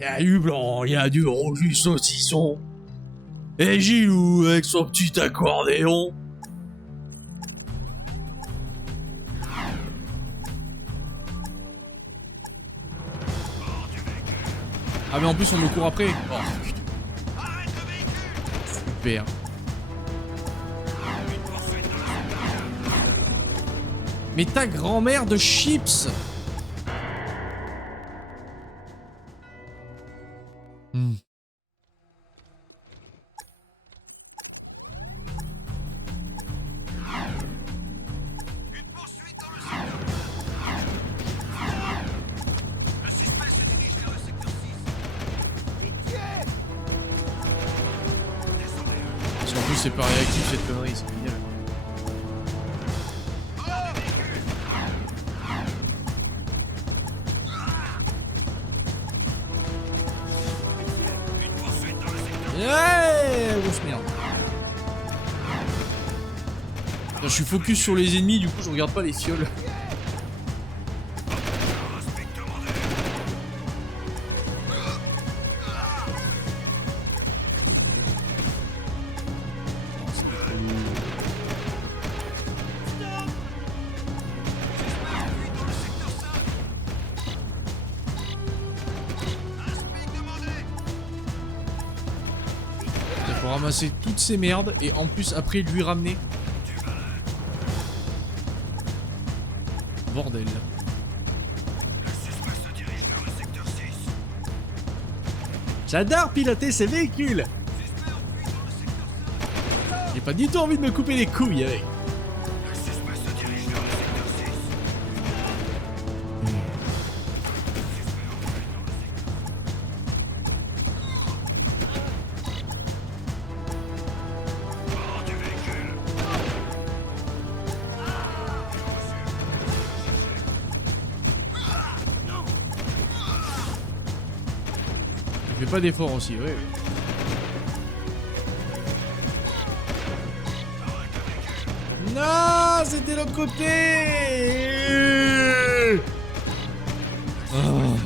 Y a du blanc, y a du rouge, du saucisson. Et Gilou avec son petit accordéon. Ah mais en plus on me court après. Oh putain. Super. Mais ta grand-mère de chips. Une poursuite dans le secteur. Le suspect se dirige vers le secteur 6. Pitié! Descendez. Parce qu'en plus c'est pas réactif cette connerie, c'est génial. Ouais, grosse merde. Putain, je suis focus sur les ennemis, du coup je regarde pas les fioles. Faut ramasser toutes ces merdes et en plus après lui ramener. Bordel. Le suspect se dirige vers le secteur 6. J'adore piloter ces véhicules. Suspect enfui dans le secteur 5. J'ai pas du tout envie de me couper les couilles avec. Le suspect se dirige vers le secteur 6. Hors du véhicule. Il fait pas d'effort aussi, ouais. Non, c'était l'autre côté. Oh.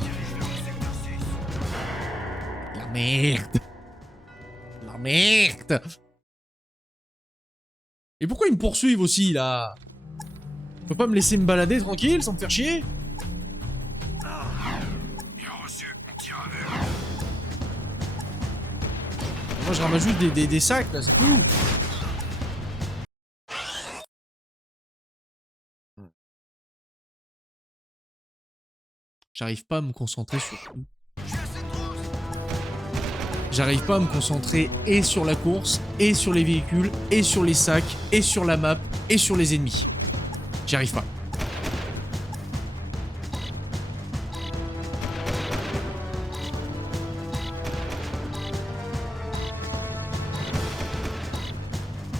La merde. La merde. Et pourquoi ils me poursuivent aussi là? Tu peux pas me laisser me balader tranquille sans me faire chier? Bien reçu, on tire avec. Moi je ramasse juste des sacs là, c'est tout. J'arrive pas à me concentrer sur tout. J'arrive pas à me concentrer et sur la course, et sur les véhicules, et sur les sacs, et sur la map, et sur les ennemis. J'y arrive pas.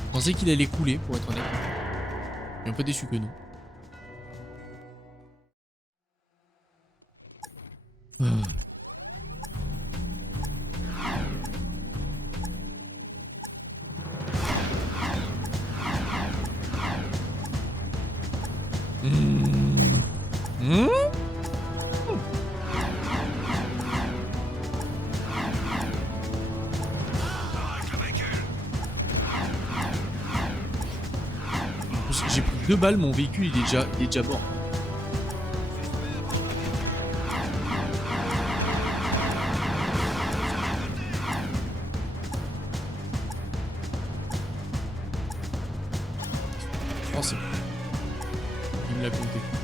Je pensais qu'il allait couler, pour être honnête. Je suis un peu déçu que non. J'ai pris 2 balles, mon véhicule il est déjà mort.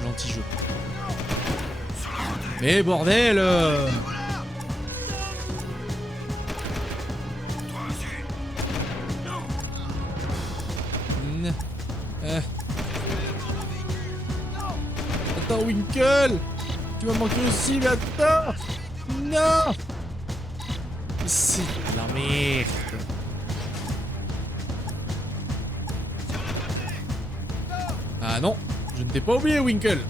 gentil jeu. Mais bordel Attends, Winkle! Tu vas manquer aussi, mais attends! Non! C'est de la merde! Ah non! Je ne t'ai pas oublié, Winkle!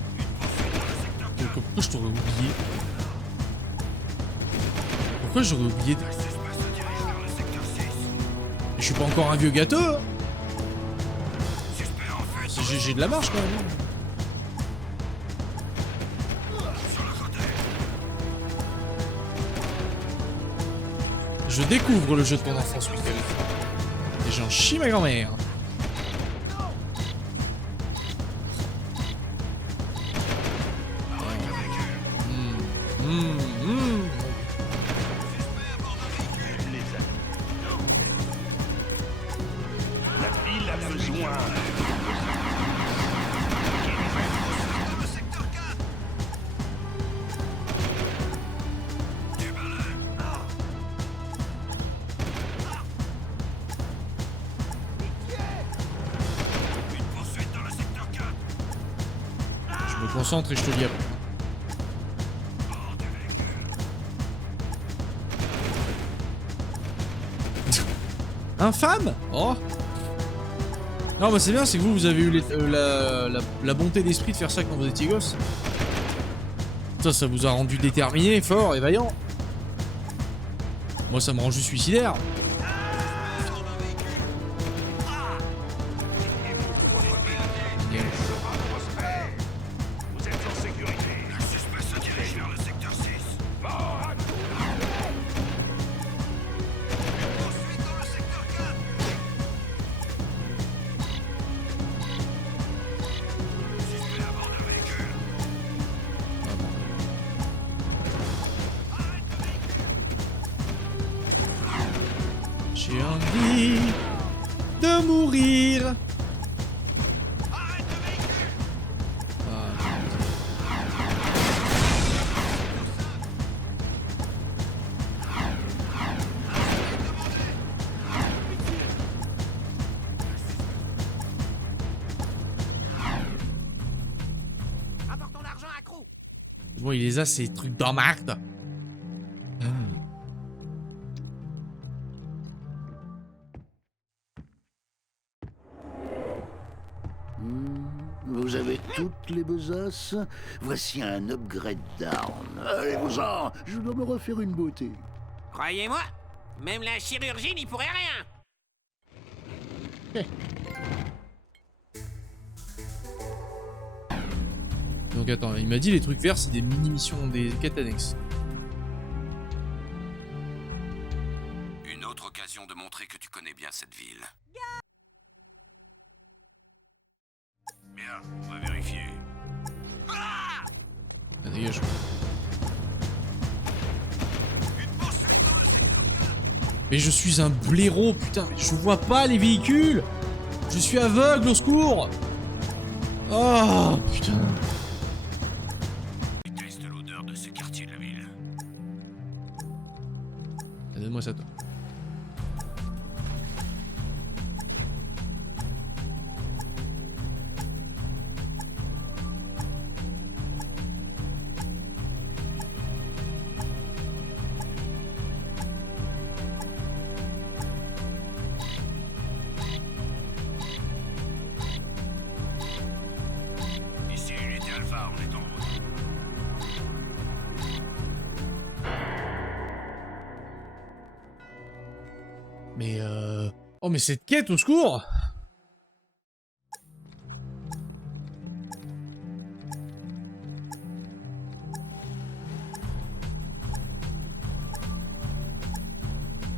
Pourquoi je t'aurais oublié? Pourquoi j'aurais oublié? Je suis pas encore un vieux gâteau! Hein. J'ai de la marche quand même! Je découvre le jeu de ton enfance, Winkle. Et j'en chie ma grand-mère. La ville a besoin. Je me concentre et je te dis après. Infâme? Oh. Non bah c'est bien, c'est que vous avez eu la bonté d'esprit de faire ça quand vous étiez gosse. Ça vous a rendu déterminé, fort et vaillant. Moi ça me rend juste suicidaire. Vous êtes en sécurité. Le suspect se dirige vers le secteur 6. J'ai envie de mourir. Rapporte ton argent à Crew. Bon, il les a ces trucs d'emmerde. Vous avez toutes les besaces? Voici un upgrade d'armes. Allez-vous-en, je dois me refaire une beauté. Croyez-moi, même la chirurgie n'y pourrait rien. Donc attends, il m'a dit les trucs verts c'est des mini-missions, des quêtes annexes. Une autre occasion de montrer que tu connais bien cette ville. Bien, on va vérifier. Ah, dégage. Mais je suis un blaireau, putain, mais je vois pas les véhicules. Je suis aveugle, au secours. Oh, putain. Je déteste l'odeur de ce quartier de la ville. Donne-moi ça, toi. Ici, unité Alpha, on est en route. Mais oh, mais cette quête, au secours.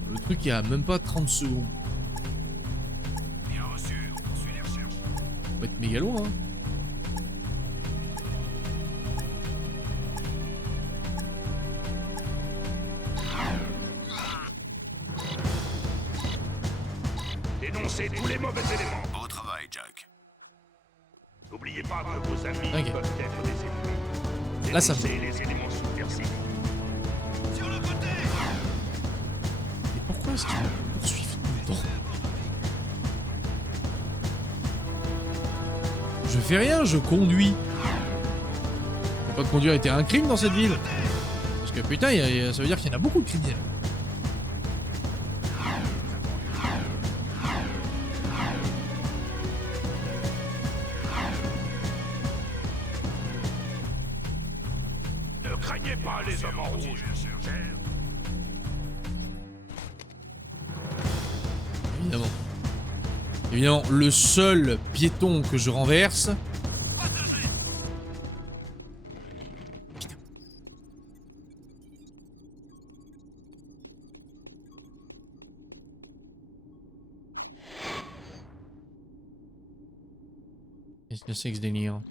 Le truc, il y a même pas 30 secondes. Bien reçu, on poursuit les recherches. On va être méga loin, hein. Dénoncez tous les mauvais éléments. Beau travail, Jack. N'oubliez pas que vos amis T'inquiète. peuvent Là, ça me... les éléments subversifs. Sur le côté. Et pourquoi est-ce qu'ils me poursuivent tout le temps? Je fais rien, je conduis. Pas de conduire était un crime dans cette ville. Parce que putain, ça veut dire qu'il y en a beaucoup de criminels. Ne craignez pas les hommes en rouge. Évidemment. Évidemment, le seul piéton que je renverse... Qu'est-ce que c'est que ce délire?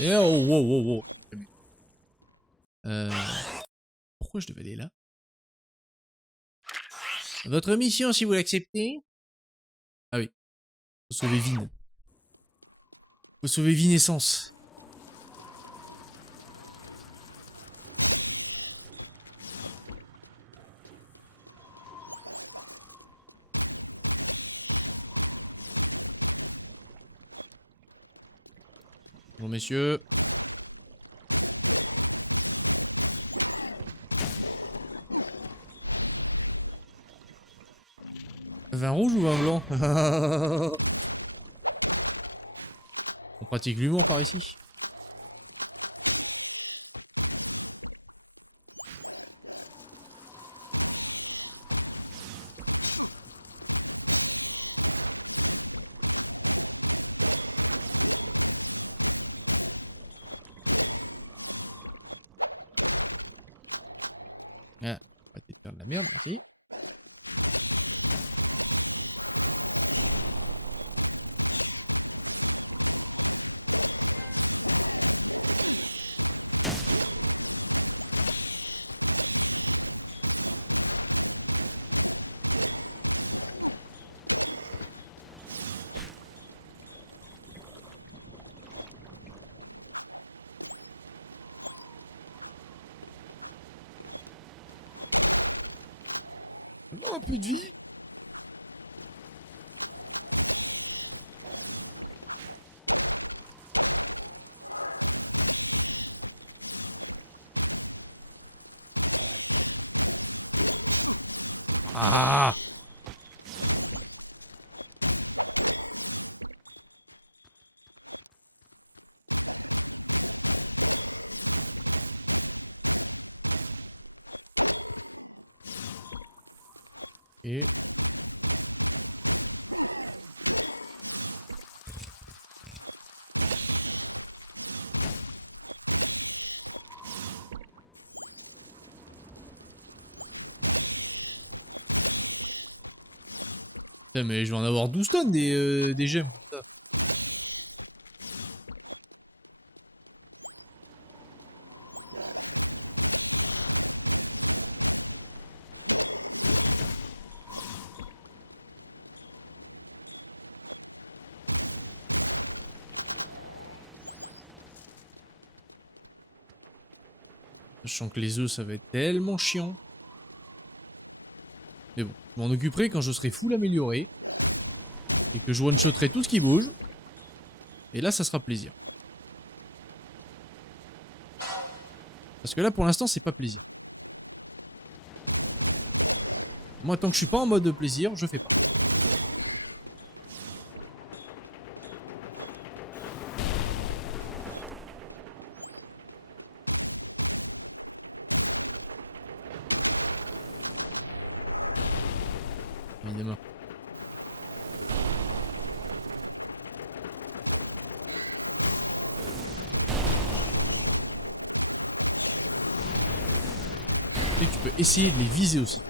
Eh oh, wow, wow, wow. Pourquoi je devais aller là? Votre mission, si vous l'acceptez? Ah oui. Faut sauver Vin. Faut sauver Vinessence. Bonjour messieurs. Vin rouge ou vin blanc? On pratique l'humour par ici. Ah, arrêtez de faire de la merde, merci. Oh, un peu de vie. Ah. Et... Putain, mais je vais en avoir 12 tonnes des gemmes. Putain. Sachant que les œufs, ça va être tellement chiant. Mais bon, je m'en occuperai quand je serai full amélioré. Et que je one-shotterai tout ce qui bouge. Et là, ça sera plaisir. Parce que là, pour l'instant, c'est pas plaisir. Moi, tant que je suis pas en mode plaisir, je fais pas. Évidemment. Et tu peux essayer de les viser aussi.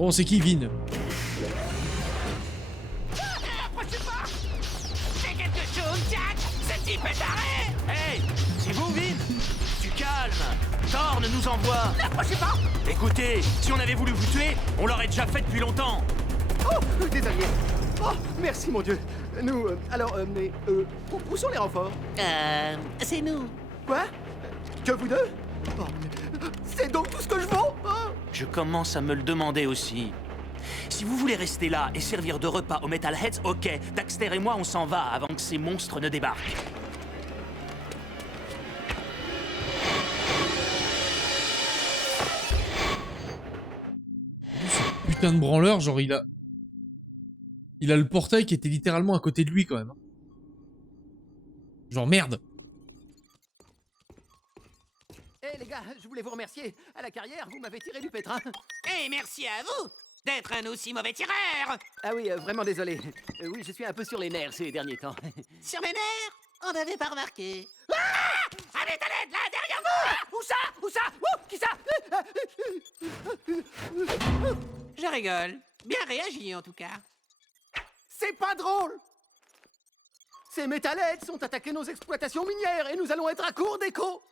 Bon, c'est qui, Vin? Approchez pas! Fais quelque chose, Jack! Ce type est taré! Hey! C'est vous, Vin? Du calme! Thorne nous envoie! N'approchez pas! Écoutez, si on avait voulu vous tuer, on l'aurait déjà fait depuis longtemps! Oh, désolé. Oh, merci mon Dieu. Nous, où sont les renforts? C'est nous. Quoi? Que vous deux? Oh, c'est donc tout ce que je vaux? Oh. Je commence à me le demander aussi. Si vous voulez rester là et servir de repas aux Metalheads, ok. Daxter et moi, on s'en va avant que ces monstres ne débarquent. Putain de branleur, genre il a le portail qui était littéralement à côté de lui quand même. Genre merde. Eh les gars, je voulais vous remercier. À la carrière, vous m'avez tiré du pétrin. Et merci à vous d'être un aussi mauvais tireur. Ah oui, vraiment désolé. Oui, je suis un peu sur les nerfs ces derniers temps. Sur mes nerfs? On n'avait pas remarqué. Ah! Allez, Taled, là, derrière vous! Où ça? Où ça? Qui ça? Je rigole. Bien réagi, en tout cas. C'est pas drôle! Ces Metalheads ont attaqué nos exploitations minières et nous allons être à court d'écho!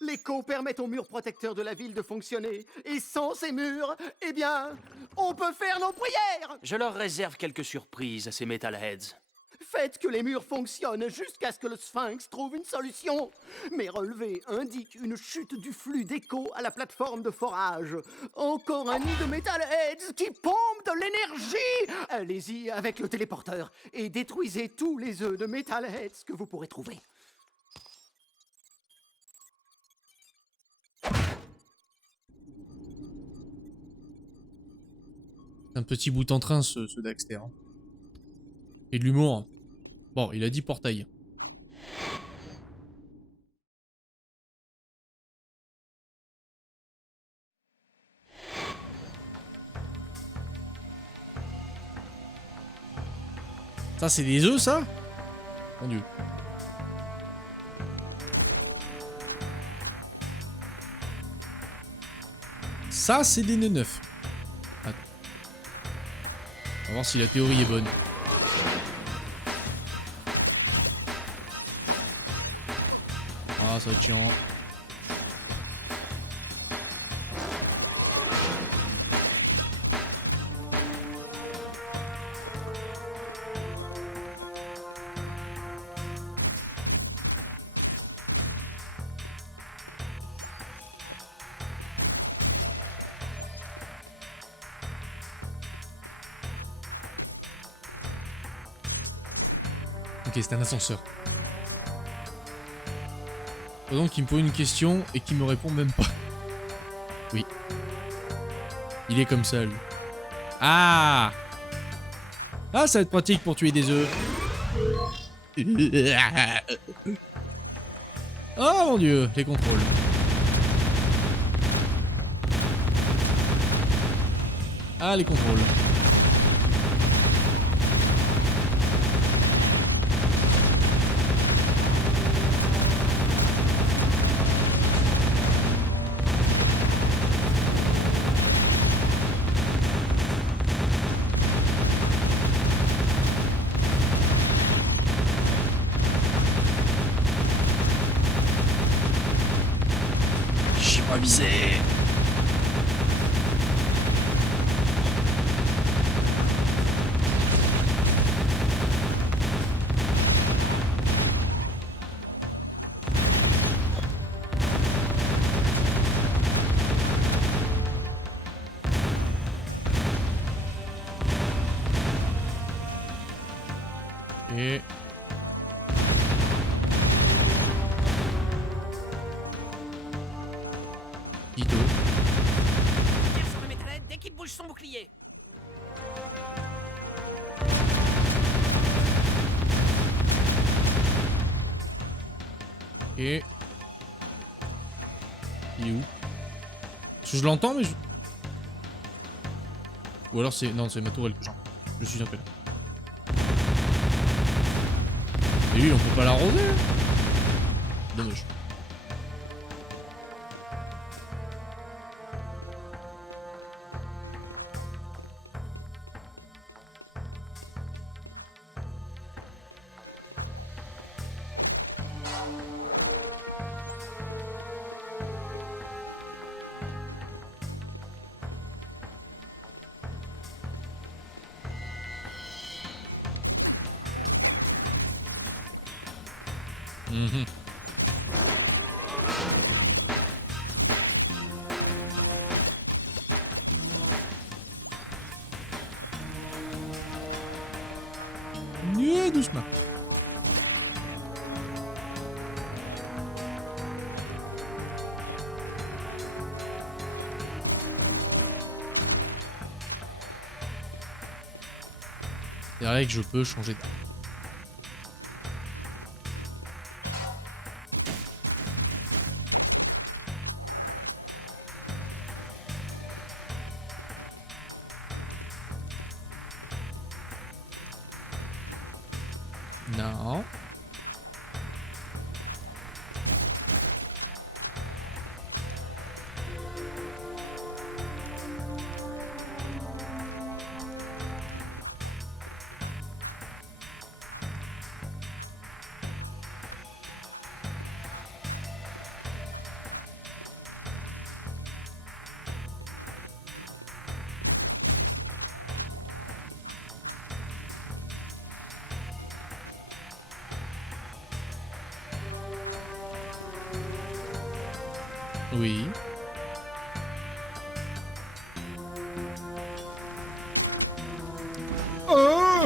L'écho permet aux murs protecteurs de la ville de fonctionner. Et sans ces murs, eh bien, on peut faire nos prières! Je leur réserve quelques surprises à ces Metalheads. Faites que les murs fonctionnent jusqu'à ce que le Sphinx trouve une solution. Mes relevés indiquent une chute du flux d'écho à la plateforme de forage. Encore un nid de Metalheads qui pompe de l'énergie! Allez-y avec le téléporteur et détruisez tous les œufs de Metalheads que vous pourrez trouver. Un petit bout en train ce Daxter. Hein. Et de l'humour. Bon, il a dit portail. Ça, c'est des œufs, ça? Mon Dieu. Ça, c'est des nœuds neufs. Attends. On va voir si la théorie est bonne. Ah, ça va être chiant. Ok, c'est un ascenseur. Donc il me pose une question et qu'il me répond même pas. Oui. Il est comme ça, lui. Ah! Ah, ça va être pratique pour tuer des œufs. Oh mon Dieu, les contrôles. Ah, les contrôles. J'ai pas visé. Et... Guido. Tire sur le Metalhead dès qu'il bouge son bouclier. Et... Il est où? Parce que je l'entends mais je... Ou alors c'est... Non, c'est ma tourelle que j'entends. Je suis un peu là. Et lui, on peut pas l'arroser. Hein. Dommage. Mhm. Mieux doucement. C'est vrai que je peux changer d'arme. Non. Oui. Oh!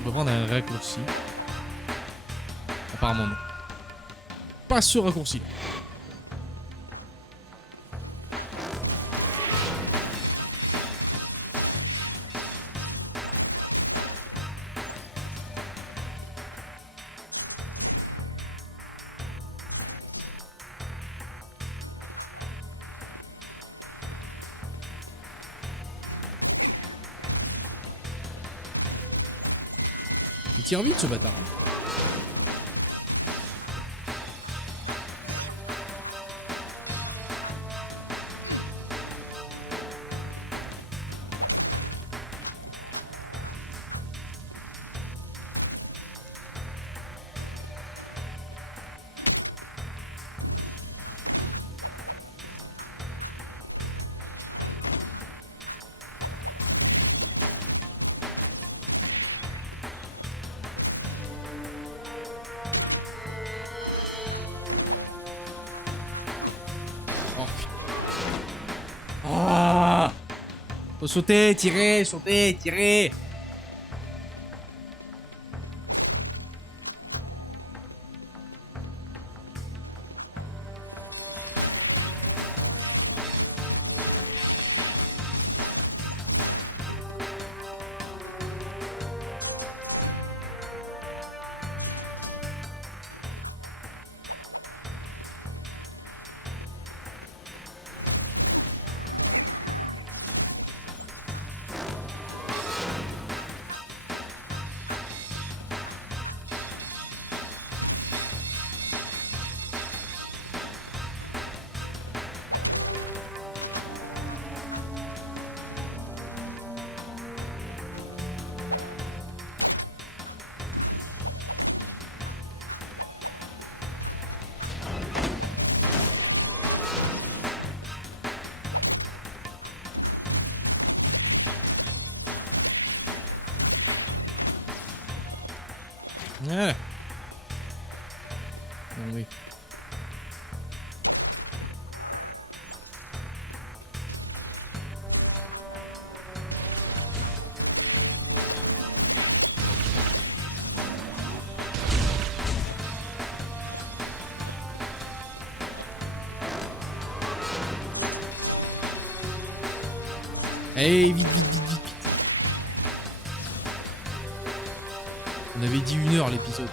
On peut prendre un raccourci. Apparemment non. Pas ce raccourci. Il tire vite ce bâtard. Oh. Faut sauter, tirer, sauter, tirer. Voilà. Ah oui. Allez, vite, vite, vite, vite, vite. On avait dit 1 heure l'épisode.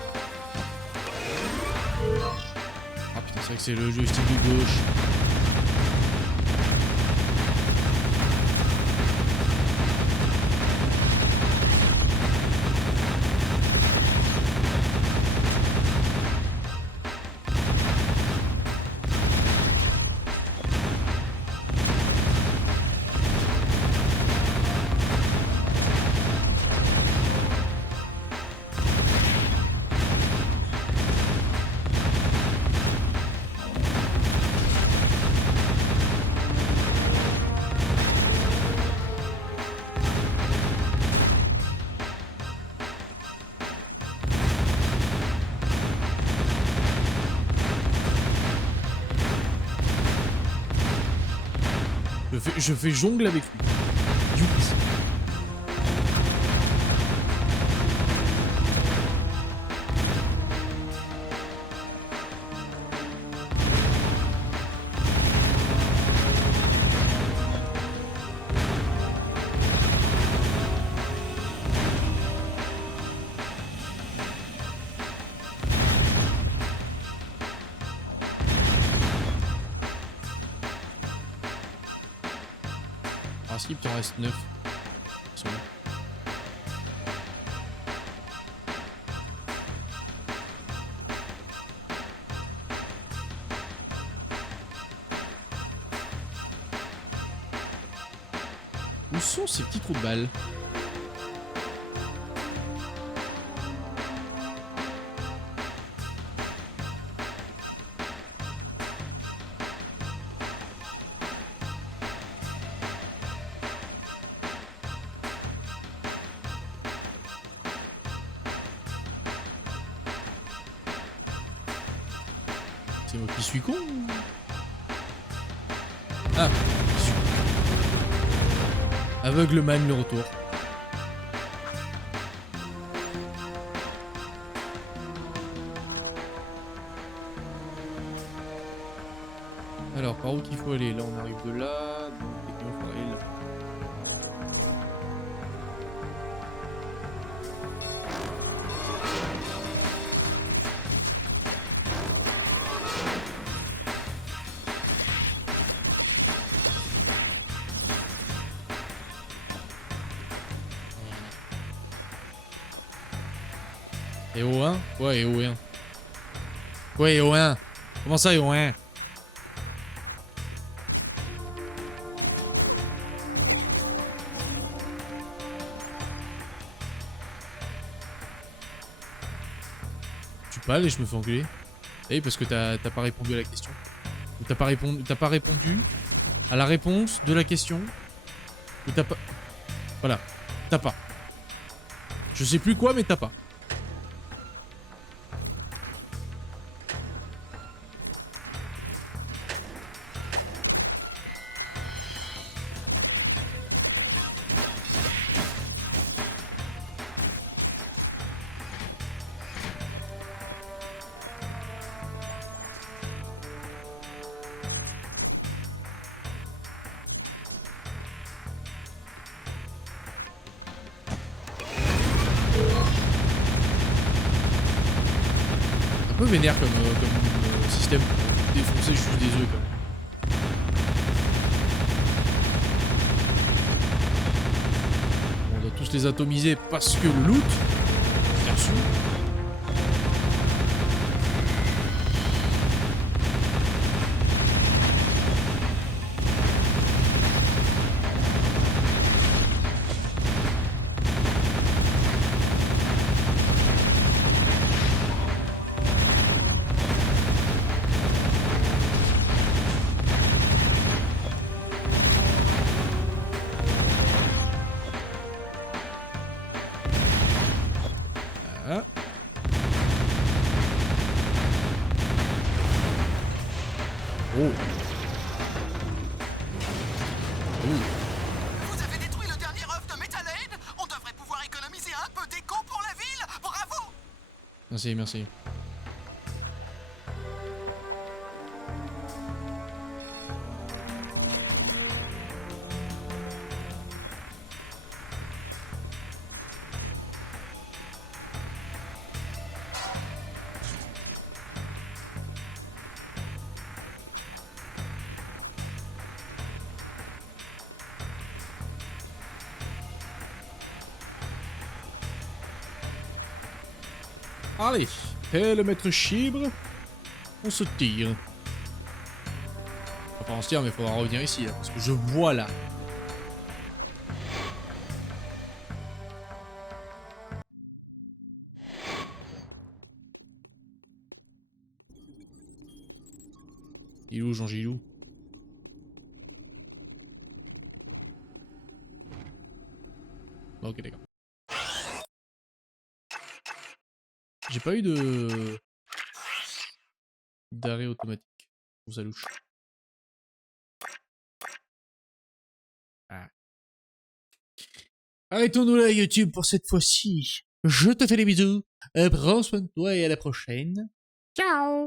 Ah putain, c'est vrai que c'est le joystick de gauche. je fais jongle avec lui. Youpi. En principe, il en reste 9. Ils sont là. Où sont ces petits trous de balles? C'est moi qui suis con ou... Ah, je suis... Aveugleman le retour. Alors, par où qu'il faut aller? Là, on arrive de là. Donc, il faut aller là. Et au 1? Ouais, et au 1. Ouais, et au 1. Comment ça, et au 1? Tu parles et je me fais engueuler. Eh, parce que t'as pas répondu à la question. Ou t'as pas répondu à la réponse de la question. Ou t'as pas... Voilà. T'as pas. Je sais plus quoi, mais t'as pas. Un peu vénère comme système. Défoncer juste des œufs quand même. On doit tous les atomiser parce que le loot. Bien sûr. Ah. Oh. Vous avez détruit le dernier œuf de Metalhead. On devrait pouvoir économiser un peu d'écho pour la ville. Bravo. Merci, merci. Allez, et le maître chibre, on se tire. Enfin, on se tire, mais il faudra revenir ici, là, parce que je vois là. Il est où, Jean Gilou? Ok, d'accord. J'ai pas eu de... d'arrêt automatique. Je trouve ça louche. Ah. Arrêtons-nous là, YouTube, pour cette fois-ci. Je te fais des bisous. Prends soin de toi et à la prochaine. Ciao.